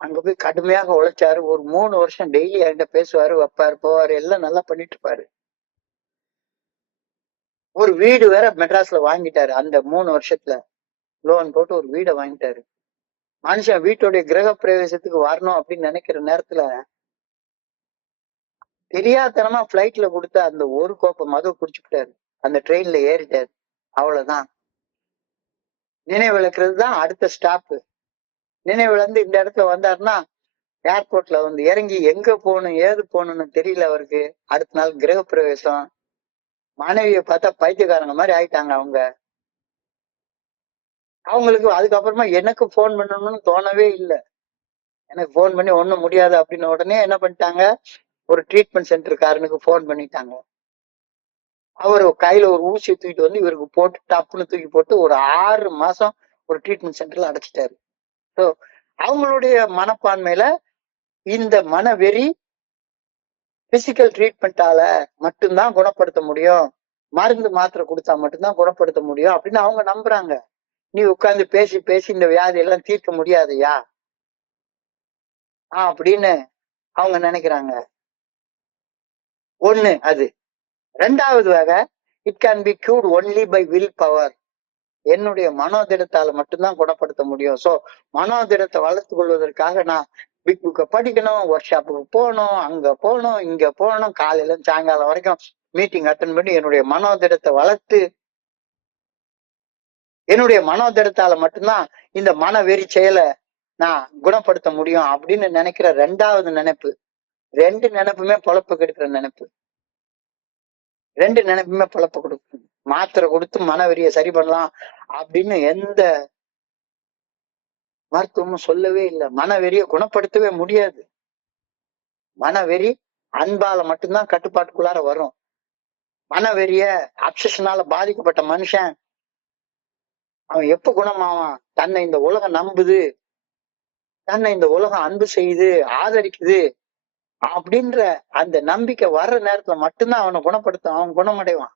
அங்க போய் கடுமையாக உழைச்சாரு. ஒரு 3 வருஷம் டெய்லி என்கிட்ட பேசுவாரு, வைப்பாரு, போவாரு, எல்லாம் நல்லா பண்ணிட்டு இருப்பாரு. ஒரு வீடு வேற மெட்ராஸ்ல வாங்கிட்டாரு. அந்த 3 வருஷத்துல லோன் போட்டு ஒரு வீடை வாங்கிட்டாரு. மனுஷன் வீட்டுடைய கிரக பிரவேசத்துக்கு வரணும் அப்படின்னு நினைக்கிற நேரத்துல தெரியாதனமா பிளைட்ல கொடுத்த அந்த ஒரு கோப்பை மது குடிச்சுக்கிட்டாரு, அந்த ட்ரெயின்ல ஏறிட்டாரு. அவ்வளவுதான். நினைவிழக்கிறது தான் அடுத்த ஸ்டாப்பு. நினைவிழந்து இந்த இடத்துல வந்தாருன்னா ஏர்போர்ட்ல வந்து இறங்கி எங்க போகணும் ஏது போகணும்னு தெரியல அவருக்கு. அடுத்த நாள் கிரக பிரவேசம். மனைவியை பார்த்தா பைத்தியக்காரங்க மாதிரி ஆயிட்டாங்க அவங்க. அவங்களுக்கு அதுக்கப்புறமா எனக்கு போன் பண்ணணும்னு தோணவே இல்லை. எனக்கு போன் பண்ணி ஒண்ணும் முடியாது அப்படின்னு உடனே என்ன பண்ணிட்டாங்க, ஒரு ட்ரீட்மெண்ட் சென்டருக்காரனுக்கு போன் பண்ணிட்டாங்க. அவர் கையில ஒரு ஊசியை தூக்கிட்டு வந்து இவருக்கு போட்டு டப்புன்னு தூக்கி போட்டு ஒரு 6 மாசம் ஒரு ட்ரீட்மெண்ட் சென்டர்ல அடைச்சிட்டாரு. ஸோ அவங்களுடைய மனப்பான்மையில இந்த மனவெறி பிசிக்கல் ட்ரீட்மெண்டால மட்டும்தான் குணப்படுத்த முடியும், மருந்து மாத்திரை கொடுத்தா மட்டும்தான் குணப்படுத்த முடியும் அப்படின்னு அவங்க நம்புறாங்க. நீ உட்கார்ந்து பேசி பேசி இந்த வியாதி எல்லாம் தீர்க்க முடியாதையா அப்படின்னு அவங்க நினைக்கிறாங்க. ஒண்ணு அது. ரெண்டாவது வகை, it can be cured only by will power. என்னுடைய மனோதிடத்தால மட்டும்தான் குணப்படுத்த முடியும். சோ மனோதிடத்தை வளர்த்து கொள்வதற்காக நான் பிக் புக்கை படிக்கணும், ஒர்க் ஷாப்புக்கு போகணும், அங்க போகணும், இங்க போகணும், காலையில சாயங்காலம் வரைக்கும் மீட்டிங் அட்டன் பண்ணி என்னுடைய மனோதிடத்தை வளர்த்து என்னுடைய மனோதிடத்தால மட்டும்தான் இந்த மன வெறி செயலை நான் குணப்படுத்த முடியும் அப்படின்னு நினைக்கிற ரெண்டாவது நினைப்பு. ரெண்டு நினைப்புமே பொழப்பு கெடுக்கிற நினைப்பு. ரெண்டு நினைப்புமே பொழப்பு கொடுக்கும். மாத்திரை கொடுத்து மனவெறியை சரி பண்ணலாம் அப்படின்னு எந்த மருத்துவமும் சொல்லவே இல்லை. மனவெறியை குணப்படுத்தவே முடியாது. மனவெறி அன்பால மட்டும்தான் கட்டுப்பாட்டுக்குள்ளார வரும். மனவெறிய அப்சஷனால பாதிக்கப்பட்ட மனுஷன் அவன் எப்ப குணமாவான்? தன்னை இந்த உலகம் நம்புது, தன்னை இந்த உலகம் அன்பு செய்யுது, ஆதரிக்குது அப்படின்ற அந்த நம்பிக்கை வர்ற நேரத்துல மட்டும்தான் அவனை குணப்படுத்தும், அவன் குணமடைவான்.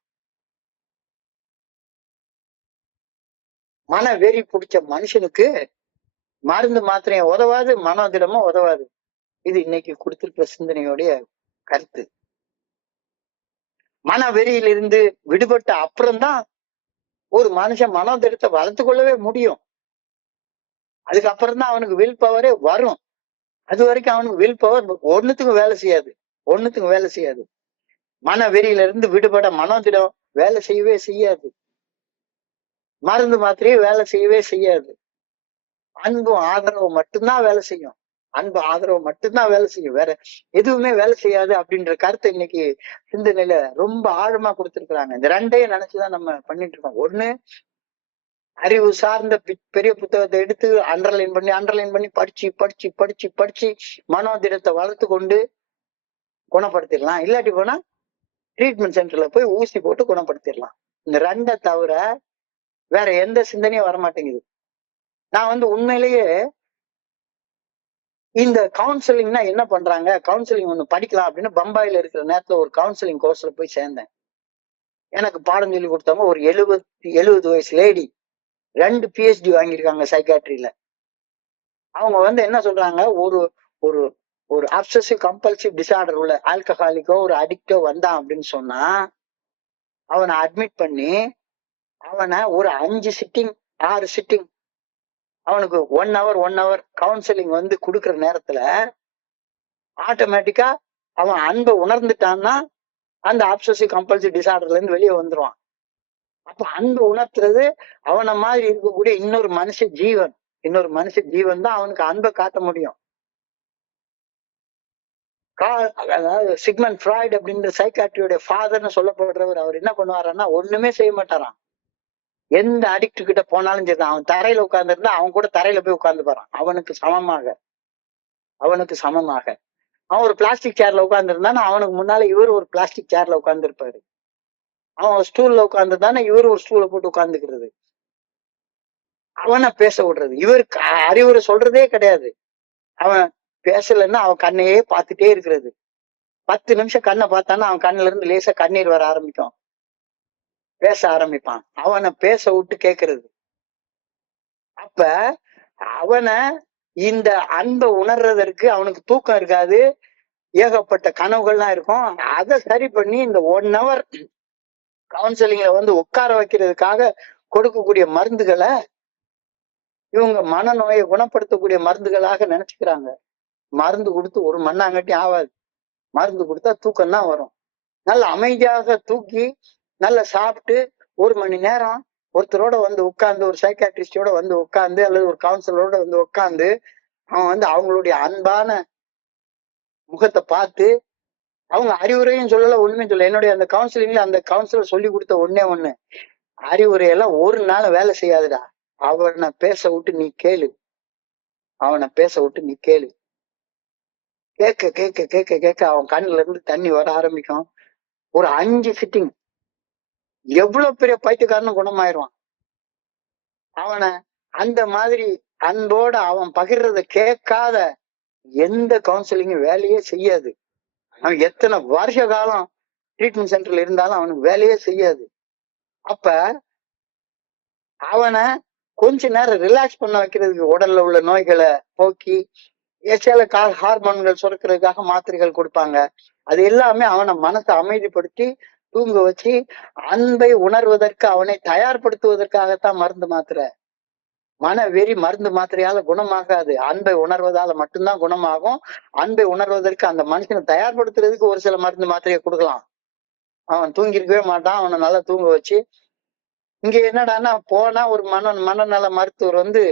மன வெறி பிடிச்ச மனுஷனுக்கு மருந்து மாத்திரையும் உதவாது, மனோதிடமும் உதவாது. இது இன்னைக்கு கொடுத்திருக்கிற சிந்தனையோடைய கருத்து. மன வெறியிலிருந்து விடுபட்ட அப்புறம்தான் ஒரு மனுஷன் மனோதிடத்தை வளர்த்து கொள்ளவே முடியும். அதுக்கப்புறம் தான் அவனுக்கு வில் பவரே வரும். அது வரைக்கும் அவனுக்கு வில் பவர் ஒண்ணுத்துக்கும் வேலை செய்யாது, ஒண்ணுத்துக்கும் வேலை செய்யாது. மன வெறியில இருந்து விடுபட மனோதிடம் வேலை செய்யவே செய்யாது. மருந்து மாத்திரையே வேலை செய்யவே செய்யாது. அன்பும் ஆதரவும் மட்டும்தான் வேலை செய்யும். அன்பு ஆதரவு மட்டும்தான் வேலை செய்யும், வேற எதுவுமே வேலை செய்யாது அப்படின்ற கருத்தை இன்னைக்கு சிந்தனையில ரொம்ப ஆழமா கொடுத்திருக்கிறாங்க. இந்த ரெண்டையும் நினைச்சுதான் நம்ம பண்ணிட்டு இருக்கோம். ஒண்ணு, அறிவு சார்ந்த பெரிய புத்தகத்தை எடுத்து அண்டர்லைன் பண்ணி படிச்சு படிச்சு படிச்சு படிச்சு மனோதிடத்தை வளர்த்து கொண்டு குணப்படுத்திடலாம். இல்லாட்டி போனா ட்ரீட்மெண்ட் சென்டர்ல போய் ஊசி போட்டு குணப்படுத்திடலாம். இந்த ரெண்டை தவிர வேற எந்த சிந்தனையும் வரமாட்டேங்குது. நான் உண்மையிலேயே இந்த கவுன்சிலிங்னா என்ன பண்றாங்க, கவுன்சிலிங் ஒண்ணு படிக்கலாம் அப்படின்னு பம்பாயில இருக்கிற நேரத்துல ஒரு கவுன்சிலிங் கோர்ஸ்ல போய் சேர்ந்தேன். எனக்கு பாடம் சொல்லி கொடுத்தவங்க ஒரு 70 வயசு லேடி, 2 PhD வாங்கியிருக்காங்க சைக்காட்ரியில. அவங்க என்ன சொல்றாங்க, ஒரு ஒரு ஒரு அப்சசிவ் கம்பல்சிவ் டிசார்டர் உள்ள ஆல்கஹாலிக்கோ ஒரு அடிக்டோ வந்தான் அப்படின்னு சொன்னா அவனை அட்மிட் பண்ணி அவனை ஒரு 5 சிட்டிங் 6 சிட்டிங் அவனுக்கு 1 hour கவுன்சிலிங் கொடுக்குற நேரத்துல ஆட்டோமேட்டிக்கா அவன் அன்பை உணர்ந்துட்டான்னா அந்த அப்சசிவ் கம்பல்சிவ் டிசார்டர்ல இருந்து வெளியே வந்துருவான். அப்ப அன்பு உணர்த்துறது அவனை மாதிரி இருக்கக்கூடிய இன்னொரு மனுஷ ஜீவன் தான் அவனுக்கு அன்பை காட்ட முடியும். அதாவது சிக்மண்ட் ஃப்ராய்ட் அப்படின்ற சைக்காட்ரியோட ஃபாதர்னு சொல்லப்படுறவர் அவர் என்ன பண்ணுவாருன்னா ஒண்ணுமே செய்ய மாட்டாராம். எந்த அடிக்ட் கிட்ட போனாலும் சரி, அவன் தரையில உட்கார்ந்து இருந்தா அவன் கூட தரையில போய் உட்கார்ந்து போறான். அவனுக்கு சமமாக அவன் ஒரு பிளாஸ்டிக் சேர்ல உட்கார்ந்து இருந்தானா அவனுக்கு முன்னால இவர் ஒரு பிளாஸ்டிக் சேர்ல உட்கார்ந்து இருப்பாரு. அவன் ஒரு ஸ்டூல்ல உட்கார்ந்து இருந்தானா இவரு ஒரு ஸ்டூலை போட்டு உட்கார்ந்துக்கிறது. அவனை பேச விடுறது. இவருக்கு அறிவுரை சொல்றதே கிடையாது. அவன் பேசலன்னா அவன் கண்ணையே பார்த்துட்டே இருக்கிறது. 10 நிமிஷம் கண்ணை பார்த்தானா அவன் கண்ணுல இருந்து லேசா கண்ணீர் வர ஆரம்பிக்கும். பேச ஆரம்பிப்பான். அவனை பேச விட்டு கேட்கறது. அப்ப அவனை இந்த அன்பை உணர்றதற்கு அவனுக்கு தூக்கம் இருக்காது, ஏகப்பட்ட கனவுகள்லாம் இருக்கும். அதை சரி பண்ணி இந்த 1 hour கவுன்சிலிங்ல உட்கார வைக்கிறதுக்காக கொடுக்கக்கூடிய மருந்துகளை இவங்க மனநோயை குணப்படுத்தக்கூடிய மருந்துகளாக நினைச்சுக்கிறாங்க. மருந்து கொடுத்து ஒரு மண்ணாங்கட்டி ஆகாது. மருந்து கொடுத்தா தூக்கம் தான் வரும். நல்ல அமைதியாக தூக்கி நல்லா சாப்பிட்டு 1 மணி நேரம் ஒருத்தரோட வந்து உட்கார்ந்து, ஒரு சைக்காட்ரிஸ்டோட வந்து உட்கார்ந்து அல்லது ஒரு கவுன்சிலரோட வந்து உட்கார்ந்து அவன் வந்து அவங்களுடைய அன்பான முகத்தை பார்த்து, அவங்க அறிவுரையும் சொல்லல, ஒண்ணுமே சொல்லல. என்னுடைய அந்த கவுன்சிலிங்ல அந்த கவுன்சிலர் சொல்லி கொடுத்த ஒண்ணு, அறிவுரையெல்லாம் ஒரு நாள் வேலை செய்யாதுடா. அவனை பேச விட்டு நீ கேளு. அவனை பேச விட்டு நீ கேளு. கேட்க கேட்க கேட்க கேட்க அவன் கண்ணுல இருந்து தண்ணி வர ஆரம்பிக்கும். ஒரு 5 சிட்டிங் எவ்வளவு பெரிய பைத்தியக்காரனும் குணமாயிருவான். அவனை அந்த மாதிரி அன்போட அவன் பகிர்றத கேட்காத எந்த கவுன்சிலிங்கும் வேலையே செய்யாது. அவன் எத்தனை வருஷ காலம் ட்ரீட்மெண்ட் சென்டர்ல இருந்தாலும் அவனுக்கு வேலையே செய்யாது. அப்ப அவனை கொஞ்ச நேரம் ரிலாக்ஸ் பண்ண வைக்கிறதுக்கு, உடல்ல உள்ள நோய்களை போக்கி சில ஹார்மோன்கள் சுரக்கிறதுக்காக மாத்திரைகள் கொடுப்பாங்க. அது எல்லாமே அவனை மனசை அமைதிப்படுத்தி தூங்க வச்சு அன்பை உணர்வதற்கு, அவனை தயார்படுத்துவதற்காகத்தான் மருந்து மாத்திரை. மன வெறி மருந்து மாத்திரையால குணமாகாது. அன்பை உணர்வதால மட்டும்தான் குணமாகும். அன்பை உணர்வதற்கு அந்த மனுஷனை தயார்படுத்துறதுக்கு ஒரு சில மருந்து மாத்திரையை கொடுக்கலாம். அவன் தூங்கி இருக்கவே மாட்டான். அவனை நல்லா தூங்க வச்சு, இங்க என்னடான்னா போனா ஒரு மனநல மருத்துவர் வந்து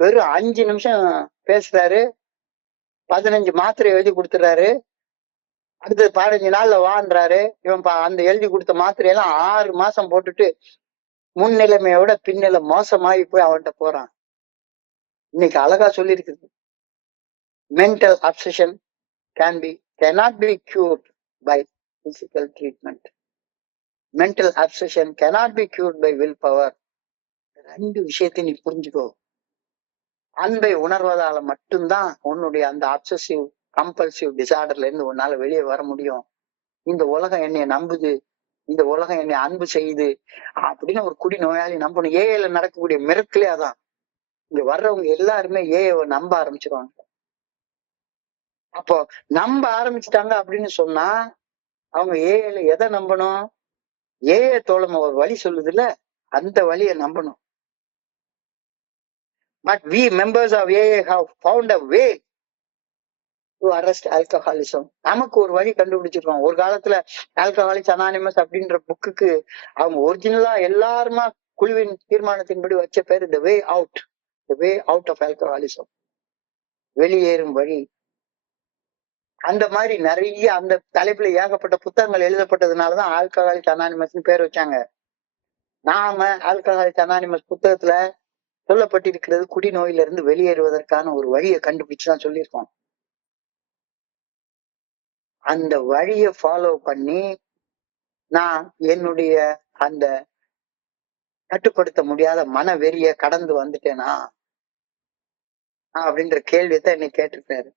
வெறும் 5 நிமிஷம் பேசுறாரு, 15 மாத்திரை எழுதி கொடுத்துறாரு, அடுத்தது 15 நாள்ல வான்றாரு. இவன் அந்த எழுதி கொடுத்த மாத்திரையெல்லாம் 6 மாசம் போட்டுட்டு முன்னிலைமையோட பின்னிலை மோசமாகி போய் அவன்கிட்ட போறான். இன்னைக்கு அழகா சொல்லியிருக்குது, mental obsession cannot be cured by physical treatment. Mental obsession cannot be cured by willpower. 2 விஷயத்தை நீ புரிஞ்சுக்கோ. அன்பை உணர்வதால மட்டும்தான் உன்னுடைய அந்த அப்சசிவ் கம்பல்சிவ் டிசார்டர்ல இருந்து உன்னால வெளியே வர முடியும். இந்த உலகம் என்னைய நம்புது, இந்த உலகம் என்னை அன்பு செய்யுது அப்படின்னு ஒரு குடி நோயாளி நம்பணும். ஏஐல நடக்கக்கூடிய மிரக்கலே அதான். இங்க வர்றவங்க எல்லாருமே ஏஐ நம்ப ஆரம்பிச்சிருவாங்க. அப்போ நம்ப ஆரம்பிச்சுட்டாங்க அப்படின்னு சொன்னா அவங்க ஏஐல எதை நம்பணும்? ஏஐ தோழமை ஒரு வழி சொல்லுதுல்ல, அந்த வழியை நம்பணும். But we members of AA have found a way to arrest alcoholism. நமக்கு ஒரு வழி கண்டுபிடிச்சிருக்கோம். ஒரு காலத்துல ஆல்கஹாலிக்ஸ் அனானிமஸ் அப்படின்ற புக்குக்கு அவங்க ஒரிஜினலா எல்லாருமா குழுவின் தீர்மானத்தின்படி வச்ச பேரு the way out, the way out of alcoholism, வெளியேறும் வழி. அந்த மாதிரி நிறைய அந்த தலைப்புல ஏகப்பட்ட புத்தகங்கள் எழுதப்பட்டதுனாலதான் ஆல்கஹாலிக்ஸ் அனானிமஸ் பேர் வச்சாங்க. நாம ஆல்கஹாலிக்ஸ் அனானிமஸ் புத்தகத்துல சொல்லப்பட்டிருக்கிறது குடிநோயில இருந்து வெளியேறுவதற்கான ஒரு வழியை கண்டுபிடிச்சுதான் சொல்லியிருக்கோம். அந்த வழியை ஃபாலோ பண்ணி நான் என்னுடைய அந்த கட்டுப்படுத்த முடியாத மன வெறிய கடந்து வந்துட்டேனா அப்படின்ற கேள்வியத்தான் இன்னைக்கு கேட்டிருக்காரு.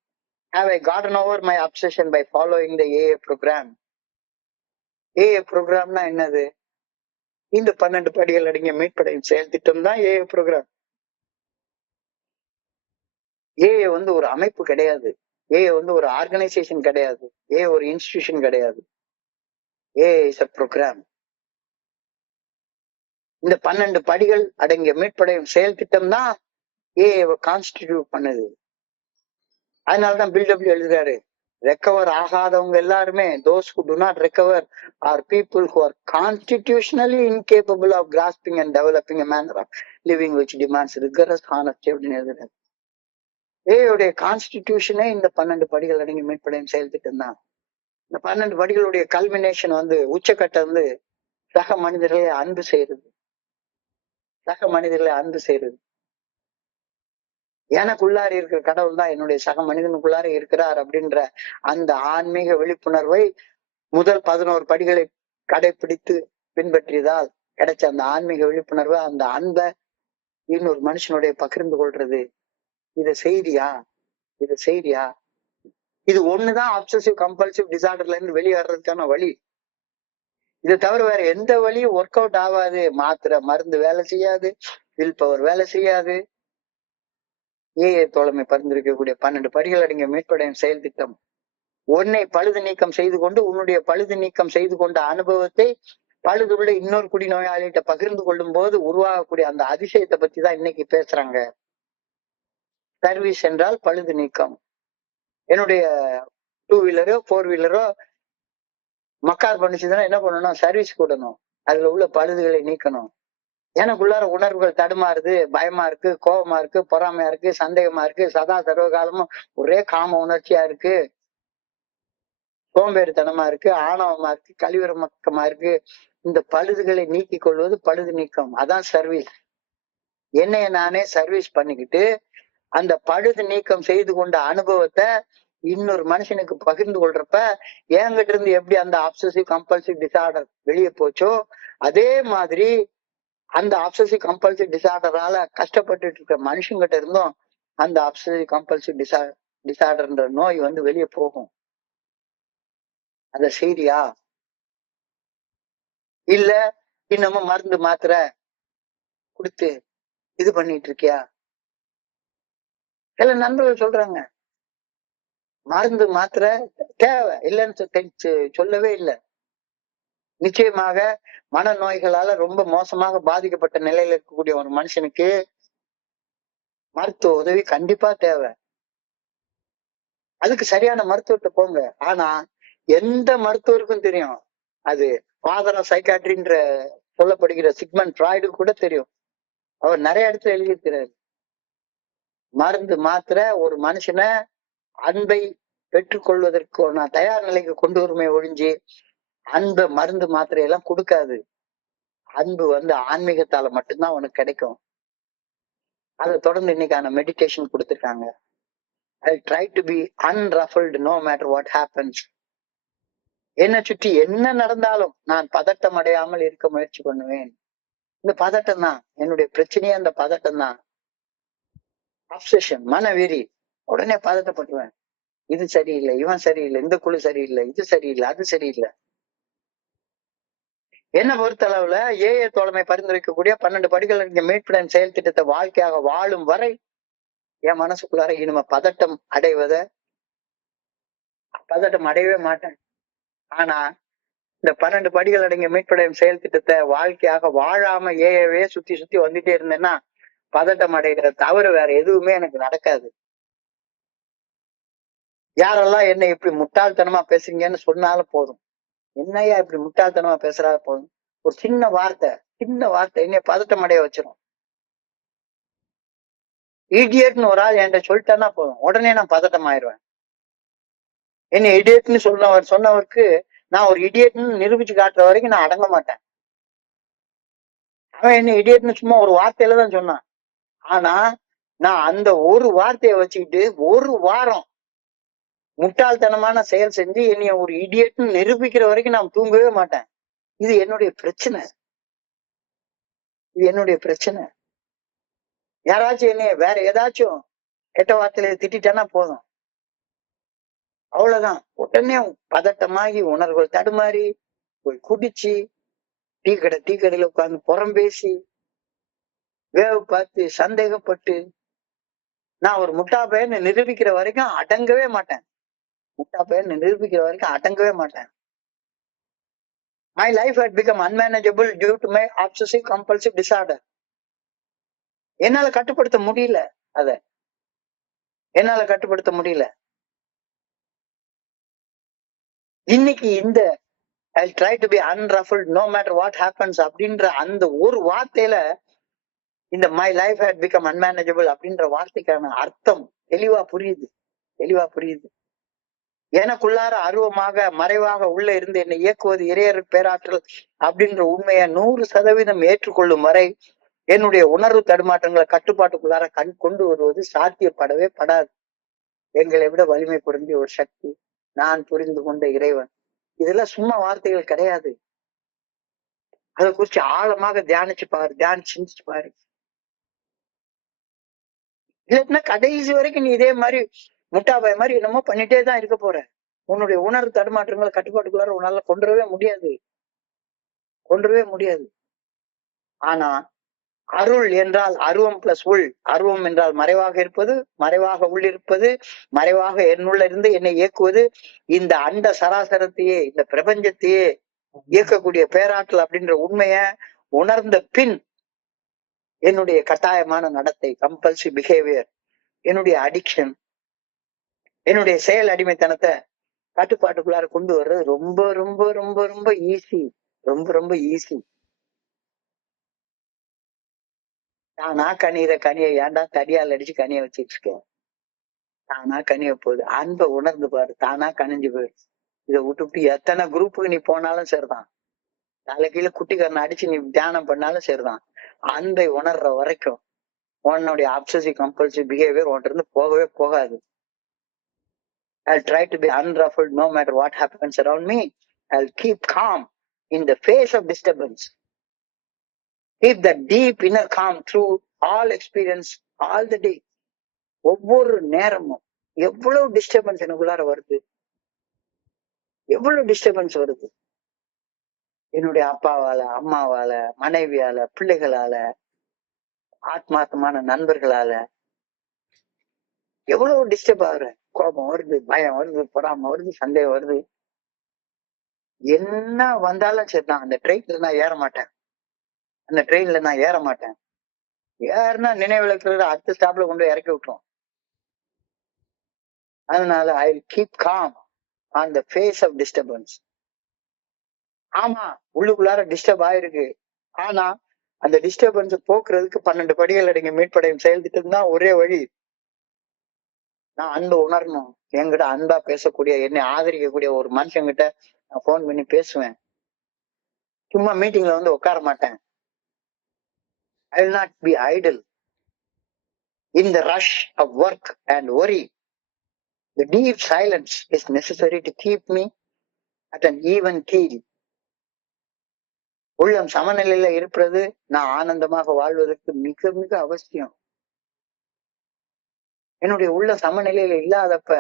Have I gotten over my obsession by following the AA program? AA ப்ரோக்ராம்னா என்னது? இந்த 12 படிகள் அடங்கிய மீட்படையும் செயல் திட்டம் தான் AA ப்ரோக்ராம். AA வந்து ஒரு அமைப்பு கிடையாது. AA வந்து ஒரு ஆர்கனைசேஷன் கிடையாது. AA ஒரு இன்ஸ்டிடியூஷன் கிடையாது. AA is a program. இந்த 12 படிகள் அடங்கிய மீட்படையும் செயல் திட்டம் தான் AA கான்ஸ்டிடியூட் பண்ணுது. அதனாலதான் பில்டபிள்யூ எழுதுறாரு, ரெக்கவர் ஆகாதவங்க எல்லாருமே, those who do not recover are people who are constitutionally incapable of grasping and developing a manner of living which demands rigorous honesty அப்படின்னு எழுதுறாரு. ஏயுடைய கான்ஸ்டிடியூஷனே இந்த 12 படிகள் அடங்கி மீட்படையும் செயல் திட்டம் தான். இந்த 12 படிகளுடைய கல்மினேஷன் வந்து உச்சக்கட்டம் வந்து சக மனிதர்களை அன்பு செய்யறது. சக மனிதர்களை அன்பு செய்யறது. எனக்குள்ளார இருக்கிற கடவுள் தான் என்னுடைய சக மனிதனுக்குள்ளார இருக்கிறார் அப்படின்ற அந்த ஆன்மீக விழிப்புணர்வை முதல் 11 படிகளை கடைபிடித்து பின்பற்றியதால் கிடைச்ச அந்த ஆன்மீக விழிப்புணர்வு, அந்த அன்பை இன்னொரு மனுஷனுடைய பகிர்ந்து கொள்றது. இதை செய்தியா, இதை செய்தியா, இது ஒண்ணுதான் அப்சசிவ் கம்பல்சிவ் டிசார்டர்ல இருந்து வெளியேறதுக்கான வழி. இதை தவிர வேற எந்த வழியும் ஒர்க் அவுட் ஆகாது. மாத்திரை மருந்து வேலை செய்யாது, வில் பவர் வேலை செய்யாது. AA தோழமை பரிந்துரைக்கக்கூடிய 12 படிகள் அடங்கிய மீட்படையும் செயல் திட்டம் உன்னை பழுது நீக்கம் செய்து கொண்டு, உன்னுடைய பழுது நீக்கம் செய்து கொண்ட அனுபவத்தை பழுதுள்ள இன்னொரு குடிநோயாளிகிட்ட பகிர்ந்து கொள்ளும் போது உருவாகக்கூடிய அந்த அதிசயத்தை பத்தி தான் இன்னைக்கு பேசுறாங்க. சர்வீஸ் என்றால் பழுது நீக்கம். என்னுடைய 2 வீலரோ 4 வீலரோ மக்கார் பண்ணிச்சுன்னா என்ன பண்ணணும்? சர்வீஸ் கூடணும். அதுல உள்ள பழுதுகளை நீக்கணும். எனக்குள்ளார உணர்வுகள் தடுமாறுது, பயமா இருக்கு, கோபமா இருக்கு, பொறாமையா இருக்கு, சந்தேகமா இருக்கு, சதா சர்வகாலமும் ஒரே காம உணர்ச்சியா இருக்கு, சோம்பேறித்தனமா இருக்கு, ஆணவமா இருக்கு, கழிவுறமக்கமா இருக்கு. இந்த பழுதுகளை நீக்கிக் கொள்வது பழுது நீக்கம். அதான் சர்வீஸ். என்னைய நானே சர்வீஸ் பண்ணிக்கிட்டு அந்த பழுது நீக்கம் செய்து கொண்ட அனுபவத்தை இன்னொரு மனுஷனுக்கு பகிர்ந்து கொள்றப்ப என்கிட்ட இருந்து எப்படி அந்த அப்சசிவ் கம்பல்சிவ் டிசார்டர் வெளியே போச்சோ, அதே மாதிரி அந்த அப்சசிவ் கம்பல்சிவ் டிசார்டரால கஷ்டப்பட்டு இருக்க மனுஷங்கிட்ட இருந்தும் அந்த அப்சசிவ் கம்பல்சிவ் டிசார்டர்ன்ற நோய் வந்து வெளியே போகும். அத சரியா இல்ல இன்னமும் மருந்து மாத்திரை கொடுத்து இது பண்ணிட்டு இருக்கியா? சில நண்பர்கள் சொல்றாங்க மருந்து மாத்திரை தேவை இல்லைன்னு சொல்லவே இல்லை. நிச்சயமாக மனநோய்களால ரொம்ப மோசமாக பாதிக்கப்பட்ட நிலையில இருக்கக்கூடிய ஒரு மனுஷனுக்கு மருத்துவ உதவி கண்டிப்பா தேவை. அதுக்கு சரியான மருத்துவத்தை போங்க. ஆனா எந்த மருத்துவருக்கும் தெரியும், அது ஃபாதர் ஆஃப் சைக்காட்ரின்ற சொல்லப்படுகிற சிக்மண்ட் ஃப்ராய்டு கூட தெரியும். அவர் நிறைய இடத்துல எழுதியிருக்கிறார், மருந்து மாத்திரை ஒரு மனுஷனை அன்பை பெற்றுக்கொள்வதற்கு நான் தயார் நிலைக்கு கொண்டு வருமே ஒழிஞ்சு அன்பை மருந்து மாத்திரையெல்லாம் கொடுக்காது. அன்பு வந்து ஆன்மீகத்தால மட்டும்தான் உனக்கு கிடைக்கும். அதை தொடர்ந்து இன்னைக்கான மெடிடேஷன் கொடுத்திருக்காங்க. I try to be unruffled no matter what happens. என்னை சுற்றி என்ன நடந்தாலும் நான் பதட்டம் அடையாமல் இருக்க முயற்சி பண்ணுவேன். இந்த பதட்டம் தான் என்னுடைய பிரச்சனையே. அந்த பதட்டம் தான் அப்சஷன், மனவெறி. உடனே பதட்டப்படுவேன். இது சரியில்லை, இவன் சரியில்லை, இந்த குழு சரியில்லை, இது சரியில்லை, அது சரியில்லை. என்ன பொறுத்தளவுல ஏஏ தோழமை பரிந்துரைக்கக்கூடிய 12 படிகள் இருக்க மீட்பிடன் செயல் திட்டத்தை வாழ்க்கையாக வாழும் வரை என் மனசுக்குள்ளார இனிமே பதட்டம் அடையவே மாட்டேன். ஆனா இந்த 12 படிகள் அடங்கிய மீட்படையும் செயல் திட்டத்தை வாழ்க்கையாக வாழாம ஏஏவே சுத்தி சுத்தி வந்துட்டே இருந்தேன்னா பதட்டம் அடைகிற தவிர வேற எதுவுமே எனக்கு நடக்காது. யாரெல்லாம் என்ன இப்படி முட்டாள்தனமா பேசுறீங்கன்னு சொன்னாலும் போதும். என்னையா இப்படி முட்டாள்தனமா பேசுறா போதும், ஒரு சின்ன வார்த்தை என்னைய பதட்டம் அடைய வச்சிடும். இடியட்னு ஒரு ஆள் என்கிட்ட சொல்லிட்டான்னா போதும், உடனே நான் பதட்டம் ஆயிடுவேன். என்ன இடியட்னு சொன்னவருக்கு நான் ஒரு இடியட்னு நிரூபிச்சு காட்டுற வரைக்கும் நான் அடங்க மாட்டேன். அவன் என்ன இடியட்னு சும்மா ஒரு வார்த்தையில தான் சொன்னான். ஆனா நான் அந்த ஒரு வார்த்தையை வச்சுக்கிட்டு ஒரு வாரம் முட்டாள்தனமான செயல் செஞ்சு என்னைய ஒரு இடியட்னு நிரூபிக்கிற வரைக்கும் நான் தூங்கவே மாட்டேன். இது என்னுடைய பிரச்சனை. யாராச்சும் என்னைய வேற ஏதாச்சும் கெட்ட வார்த்தையில திட்டானா போதும், அவ்வளவுதான். உடனே பதட்டமாகி உணர்வுகள் தடுமாறி போய் குடிச்சு டீ கடையில உட்கார்ந்து புறம் பேசி வேவு பார்த்து சந்தேகப்பட்டு நான் ஒரு முட்டா பையன் நிரூபிக்கிற வரைக்கும் அடங்கவே மாட்டேன். My life had become unmanageable due to my obsessive compulsive disorder. என்னால கட்டுப்படுத்த முடியல. இன்னைக்கு இந்த I'll try to be unruffled no matter what happens அப்படின்ற அந்த ஒரு வார்த்தையில இந்த my life had become unmanageable அப்படின்ற வார்த்தைக்கான அர்த்தம் தெளிவா புரியுது. எனக்குள்ளார அருவமாக மறைவாக உள்ள இருந்து என்னை இயக்குவது இறையர் பேராற்றல் அப்படின்ற உண்மையை 100% ஏற்றுக்கொள்ளும் வரை என்னுடைய உணர்வு தடுமாற்றங்களை கட்டுப்பாட்டுக்குள்ளார கொண்டு வருவது சாத்தியப்படவே படாது. எங்களை விட வலிமை பொருந்திய ஒரு சக்தி, நான் புரிந்து கொண்ட இறைவன். இதெல்லாம் சும்மா வார்த்தைகள் கிடையாது. அதை குறிச்சு ஆழமாக சிந்திச்சு பாரு. இல்லைன்னா கடைசி வரைக்கும் நீ இதே மாதிரி முட்டாபாய் மாதிரி என்னமோ பண்ணிட்டே தான் இருக்க போற. உன்னுடைய உணர்வு தடுமாற்றங்களை கட்டுப்பாட்டுக்குள்ளார உன்னால கொண்டுறவே முடியாது. ஆனா அருள் என்றால் அருவம் பிளஸ் உள். அருவம் என்றால் மறைவாக இருப்பது, மறைவாக உள்ளிருப்பது, மறைவாக என்னுள்ள இருந்து என்னை இயக்குவது, இந்த அண்ட சராசரத்தையே இந்த பிரபஞ்சத்தையே இயக்கக்கூடிய பேராற்றல் அப்படின்ற உண்மைய உணர்ந்த பின் என்னுடைய கட்டாயமான நடத்தை கம்பல்சிவ் பிஹேவியர் என்னுடைய அடிக்ஷன், என்னுடைய செயல் அடிமைத்தனத்தை கட்டுப்பாட்டுக்குள்ளார கொண்டு வர்றது ரொம்ப ரொம்ப ரொம்ப ரொம்ப ஈஸி. ரொம்ப ரொம்ப ஈஸி. தானா கனியிற கனியை ஏன்டா தடியால் அடிச்சு கனிய வச்சிட்டு இருக்கேன்? தானா கனிய போகுது. அன்பை உணர்ந்து பாரு, தானா கனிஞ்சு போயிரு. இதை விட்டுவிட்டு எத்தனை குரூப்புக்கு நீ போனாலும் சரிதான், தலைகீழ குட்டிக்காரனை அடிச்சு நீ தியானம் பண்ணாலும் சரிதான், அன்பை உணர்ற வரைக்கும் உன்னுடைய அப்சசிவ் கம்பல்சிவ் பிஹேவியர் உன்கிட்ட இருந்து போகவே போகாது. I'll try to be unruffled no matter what happens around me. I'll keep calm in the face of disturbance. Keep that deep inner calm through all experience, all the day. ஒவ்வொரு நேரமும் எவ்வளவு disturbance எனக்குள்ளார வருது, எவ்வளவு disturbance வருது. என்னுடைய அப்பாவால, அம்மாவால, மனைவியால, பிள்ளைகளால, ஆத்மார்த்தமான நண்பர்களால எவ்வளவு disturb ஆகுறேன். கோபம் வருது, பயம் வருது, பொறாமை வருது, சந்தேகம் வருது. என்ன வந்தாலும் சரிதான், அந்த ட்ரெயின்ல நான் ஏற மாட்டேன். அந்த ட்ரெயின்ல நான் ஏற மாட்டேன். ஏறினா நினைவிழக்கிறது அடுத்த ஸ்டாப்ல கொண்டு போய் இறக்கி விட்டுரும். அதனால I keep calm on the face of disturbance. ஆமா, உள்ளுக்குள்ளார டிஸ்டர்ப் ஆயிருக்கு. ஆனா அந்த டிஸ்டர்பன்ஸ் போக்குறதுக்கு 12 படிகள் அடங்கிய மீட்படையும் செயல் திட்டம் தான் ஒரே வழி. நான் அன்பு உணரணும். என்கிட்ட அன்பா பேசக்கூடிய, என்னை ஆதரிக்கக்கூடிய ஒரு மனுஷங்கிட்ட நான் போன் பண்ணி பேசுவேன். சும்மா மீட்டிங்ல வந்து உட்கார மாட்டேன். I will not be Idol in the rush of work and worry. The deep silence is necessary to keep me at an even keel. உள்ளம் சமநிலையில இருப்பது நான் ஆனந்தமாக வாழ்வதற்கு மிக மிக அவசியம். என்னுடைய உள்ள சமநிலையில இல்லாதப்ப,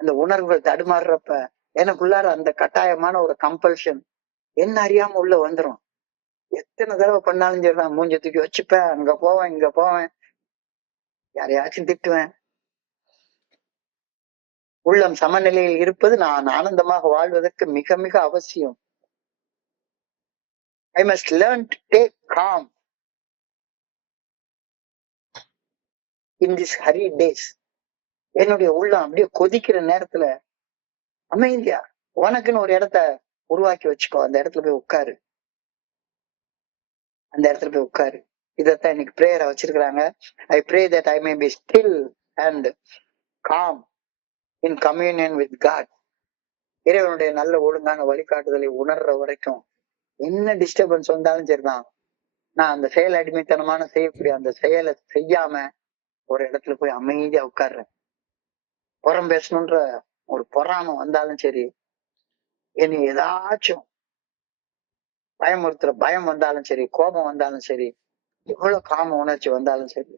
அந்த உணர்வுகள் தடுமாறுறப்ப, எனக்குள்ளார அந்த கட்டாயமான ஒரு கம்பல்ஷன் என்ன அறியாம உள்ள வந்துரும். எத்தனை தடவை பண்ணாலும் சரிதான், மூஞ்ச தூக்கி வச்சுப்பேன், அங்க போவேன், இங்க போவேன், யாரையாச்சும் திட்டுவேன். உள்ளம் சமநிலையில் இருப்பது நான் ஆனந்தமாக வாழ்வதற்கு மிக மிக அவசியம். I must learn to take calm in these hurried days. என்னுடைய உள்ளம் அப்படியே கொதிக்கிற நேரத்துல அமைதியா உனக்குன்னு ஒரு இடத்த உருவாக்கி வச்சுக்கோ. அந்த இடத்துல போய் உட்காரு. அந்த இடத்துல போய் உட்காரு. இதத்தான் இன்னைக்கு பிரேயரா வச்சிருக்கிறாங்க. I pray that I may be still and calm in communion with God. இறைவனுடைய நல்ல ஒழுங்கான வழிகாட்டுதலை உணர்ற வரைக்கும் என்ன டிஸ்டர்பன்ஸ் வந்தாலும் சரிதான், நான் அந்த செயல் அடிமைத்தனமான செய்யக்கூடிய அந்த செயலை செய்யாம ஒரு இடத்துல போய் அமைதியா உட்கார்றேன். புறம் பேசணுன்ற ஒரு பொறாமை வந்தாலும் சரி, என்னை ஏதாச்சும் பயமுறுத்துற பயம் வந்தாலும் சரி, கோபம் வந்தாலும் சரி, எவ்வளவு காம உணர்ச்சி வந்தாலும் சரி,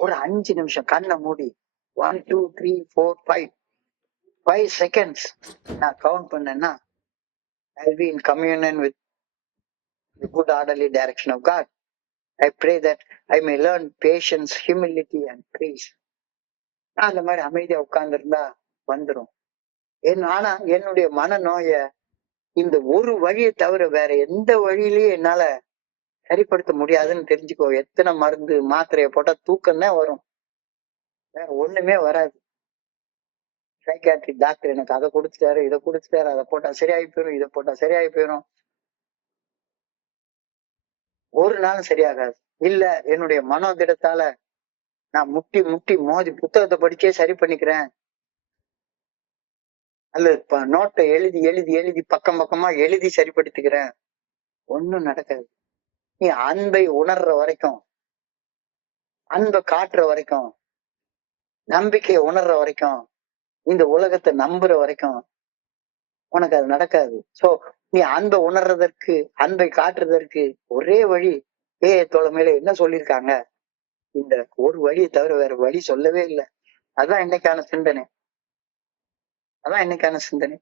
ஒரு 5 நிமிஷம் கண்ணை மூடி 1 2 3 4 5 seconds நான் கவுண்ட் பண்ணேன்னா I'll be in communion with the good orderly direction of God. I pray that I may learn patience, humility and peace. நான் அந்த மாதிரி அமைதியா உட்கார்ந்துருந்தா வந்துடும். ஆனா என்னுடைய மனநோய இந்த ஒரு வழியை தவிர வேற எந்த வழியிலயும் என்னால சரிப்படுத்த முடியாதுன்னு தெரிஞ்சுக்கோ. எத்தனை மருந்து மாத்திரையை போட்டா தூக்கம் தான் வரும், வேற ஒண்ணுமே வராது. சைக்காட்ரிக் டாக்டர் எனக்கு அதை கொடுத்துட்டாரு, இதை கொடுத்துட்டாரு, அதை போட்டா சரியாகி போயிடும், இதை போட்டா சரியாகி போயிடும், ஒரு நாளும் சரியாகாது. இல்ல என்னுடைய மனோதிடத்தால நான் முட்டி முட்டி மோதி புத்தகத்தை படிச்சே சரி பண்ணிக்கிறேன், அல்லது நோட்டை எழுதி எழுதி எழுதி பக்கம் பக்கமா எழுதி சரிப்படுத்திக்கிறேன், ஒண்ணும் நடக்காது. நீ அன்பை உணர்ற வரைக்கும், அன்பை காட்டுற வரைக்கும், நம்பிக்கையை உணர்ற வரைக்கும், இந்த உலகத்தை நம்புற வரைக்கும் உனக்கு அது நடக்காது. சோ நீ அன்பை உணர்றதற்கு, அன்பை காட்டுறதற்கு ஒரே வழி, தோழமையில என்ன சொல்லியிருக்காங்க, இந்த ஒரு வழியை தவிர வேற வழி சொல்லவே இல்லை. அதான் இன்னைக்கான சிந்தனை. அதான் இன்னைக்கான சிந்தனை.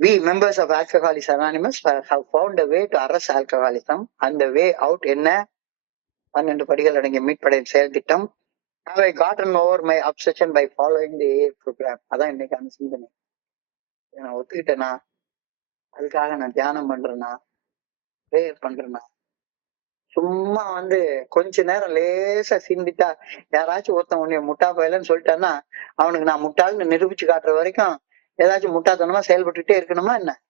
We members of Alcoholics Anonymous have found a way to arrest alcoholism. அந்த way out என்ன? 12 படிகள் அடங்கிய மீட்படையும் செயல் திட்டம். Have I gotten over my obsession by following the AA program? அதான் இன்னைக்கான சிந்தனை. நான் ஒத்துக்கிட்டேனா, அதுக்காக நான் தியானம் பண்றேன்னா, பிரேயர் பண்றேன்னா, சும்மா வந்து கொஞ்ச நேரம் லேசா சிந்திட்டா, யாராச்சும் ஒருத்தன் உன்னைய முட்டா பயலன்னு சொல்லிட்டான்னா, அவனுக்கு நான் முட்டாள்னு நிரூபிச்சு காட்டுற வரைக்கும் ஏதாச்சும் முட்டாள்தனமா செயல்பட்டுட்டே இருக்கணுமா என்ன?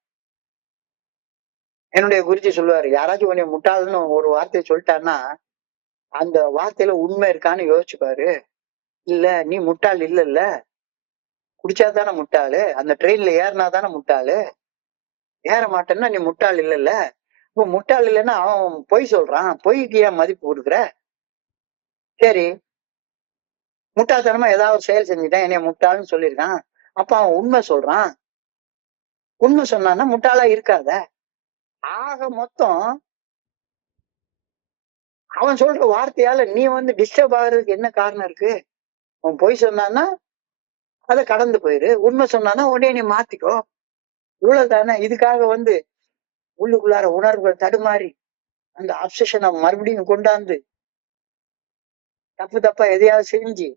என்னுடைய குருஜி சொல்லுவாரு, யாராச்சும் உன்னைய முட்டாள்னு ஒரு வார்த்தைய சொல்லிட்டான்னா, அந்த வார்த்தையில உண்மை இருக்கான்னு யோசிச்சு பாரு. இல்ல நீ முட்டாள் இல்லல்ல. குடிச்சா தானே முட்டாளு. அந்த ட்ரெயின்ல ஏறினா தானே முட்டாளு. ஏற மாட்டேன்னா நீ முட்டாள் இல்லல்ல. இப்ப முட்டாள் இல்லைன்னா அவன் பொய் சொல்றான். பொய்க்கு ஏன் மதிப்பு கொடுக்குற? சரி, முட்டாள்தனமா ஏதாவது ஒரு செயல் செஞ்சுட்டான், என்னைய முட்டாள்னு சொல்லியிருக்கான். அப்ப அவன் உண்மை சொல்றான். உண்மை சொன்னான்னா முட்டாளா இருக்காத. ஆக மொத்தம் அவன் சொல்ற வார்த்தையால நீ வந்து டிஸ்டர்ப் ஆகுறதுக்கு என்ன காரணம் இருக்கு? அவன் பொய் சொன்னான்னா அதை கடந்து போயிரு. உண்மை சொன்னான்னா உடனே நீ மாத்திக்கோ. இவ்வளவுதானே. இதுக்காக வந்து உள்ளுக்குள்ளார உணர்வுகள் தடுமாறி அந்த அப்சஷனை மறுபடியும் கொண்டாந்து தப்பு தப்பா எதையாவது செஞ்சு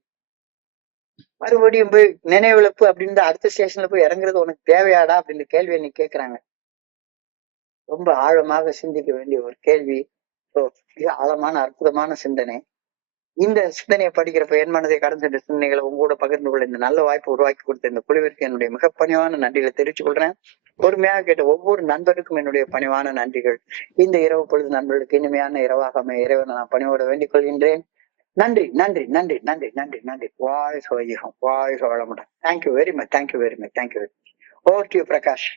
மறுபடியும் போய் நினைவிழப்பு அப்படின்னு அடுத்த ஸ்டேஷன்ல போய் இறங்குறது உனக்கு தேவையாடா அப்படின்னு கேள்வி நீ கேக்குறாங்க. ரொம்ப ஆழமாக சிந்திக்க வேண்டிய ஒரு கேள்வி. மிக ஆழமான அற்புதமான சிந்தனை. இந்த சிந்தனையை படிக்கிறப்ப என் மனதை கடந்த சிந்தனைகளை உங்களோட பகிர்ந்து கொள்ள இந்த நல்ல வாய்ப்பு உருவாக்கி கொடுத்த இந்த குழுவிற்கு என்னுடைய மிக பணிவான நன்றிகளை தெரிவித்துக் கொள்றேன். பொறுமையாக கேட்ட ஒவ்வொரு நண்பருக்கும் என்னுடைய பணிவான நன்றிகள். இந்த இரவு பொழுது நண்பர்களுக்கு இனிமையான இரவாக அமைய இறைவனை நான் பணிவோட வேண்டிக் கொள்கின்றேன். நன்றி நன்றி நன்றி நன்றி நன்றி நன்றி. வாழ்க வையகம், வாழ்க வளமுடன். Thank you very much, thank you very much, thank you very much. Over to you Prakash.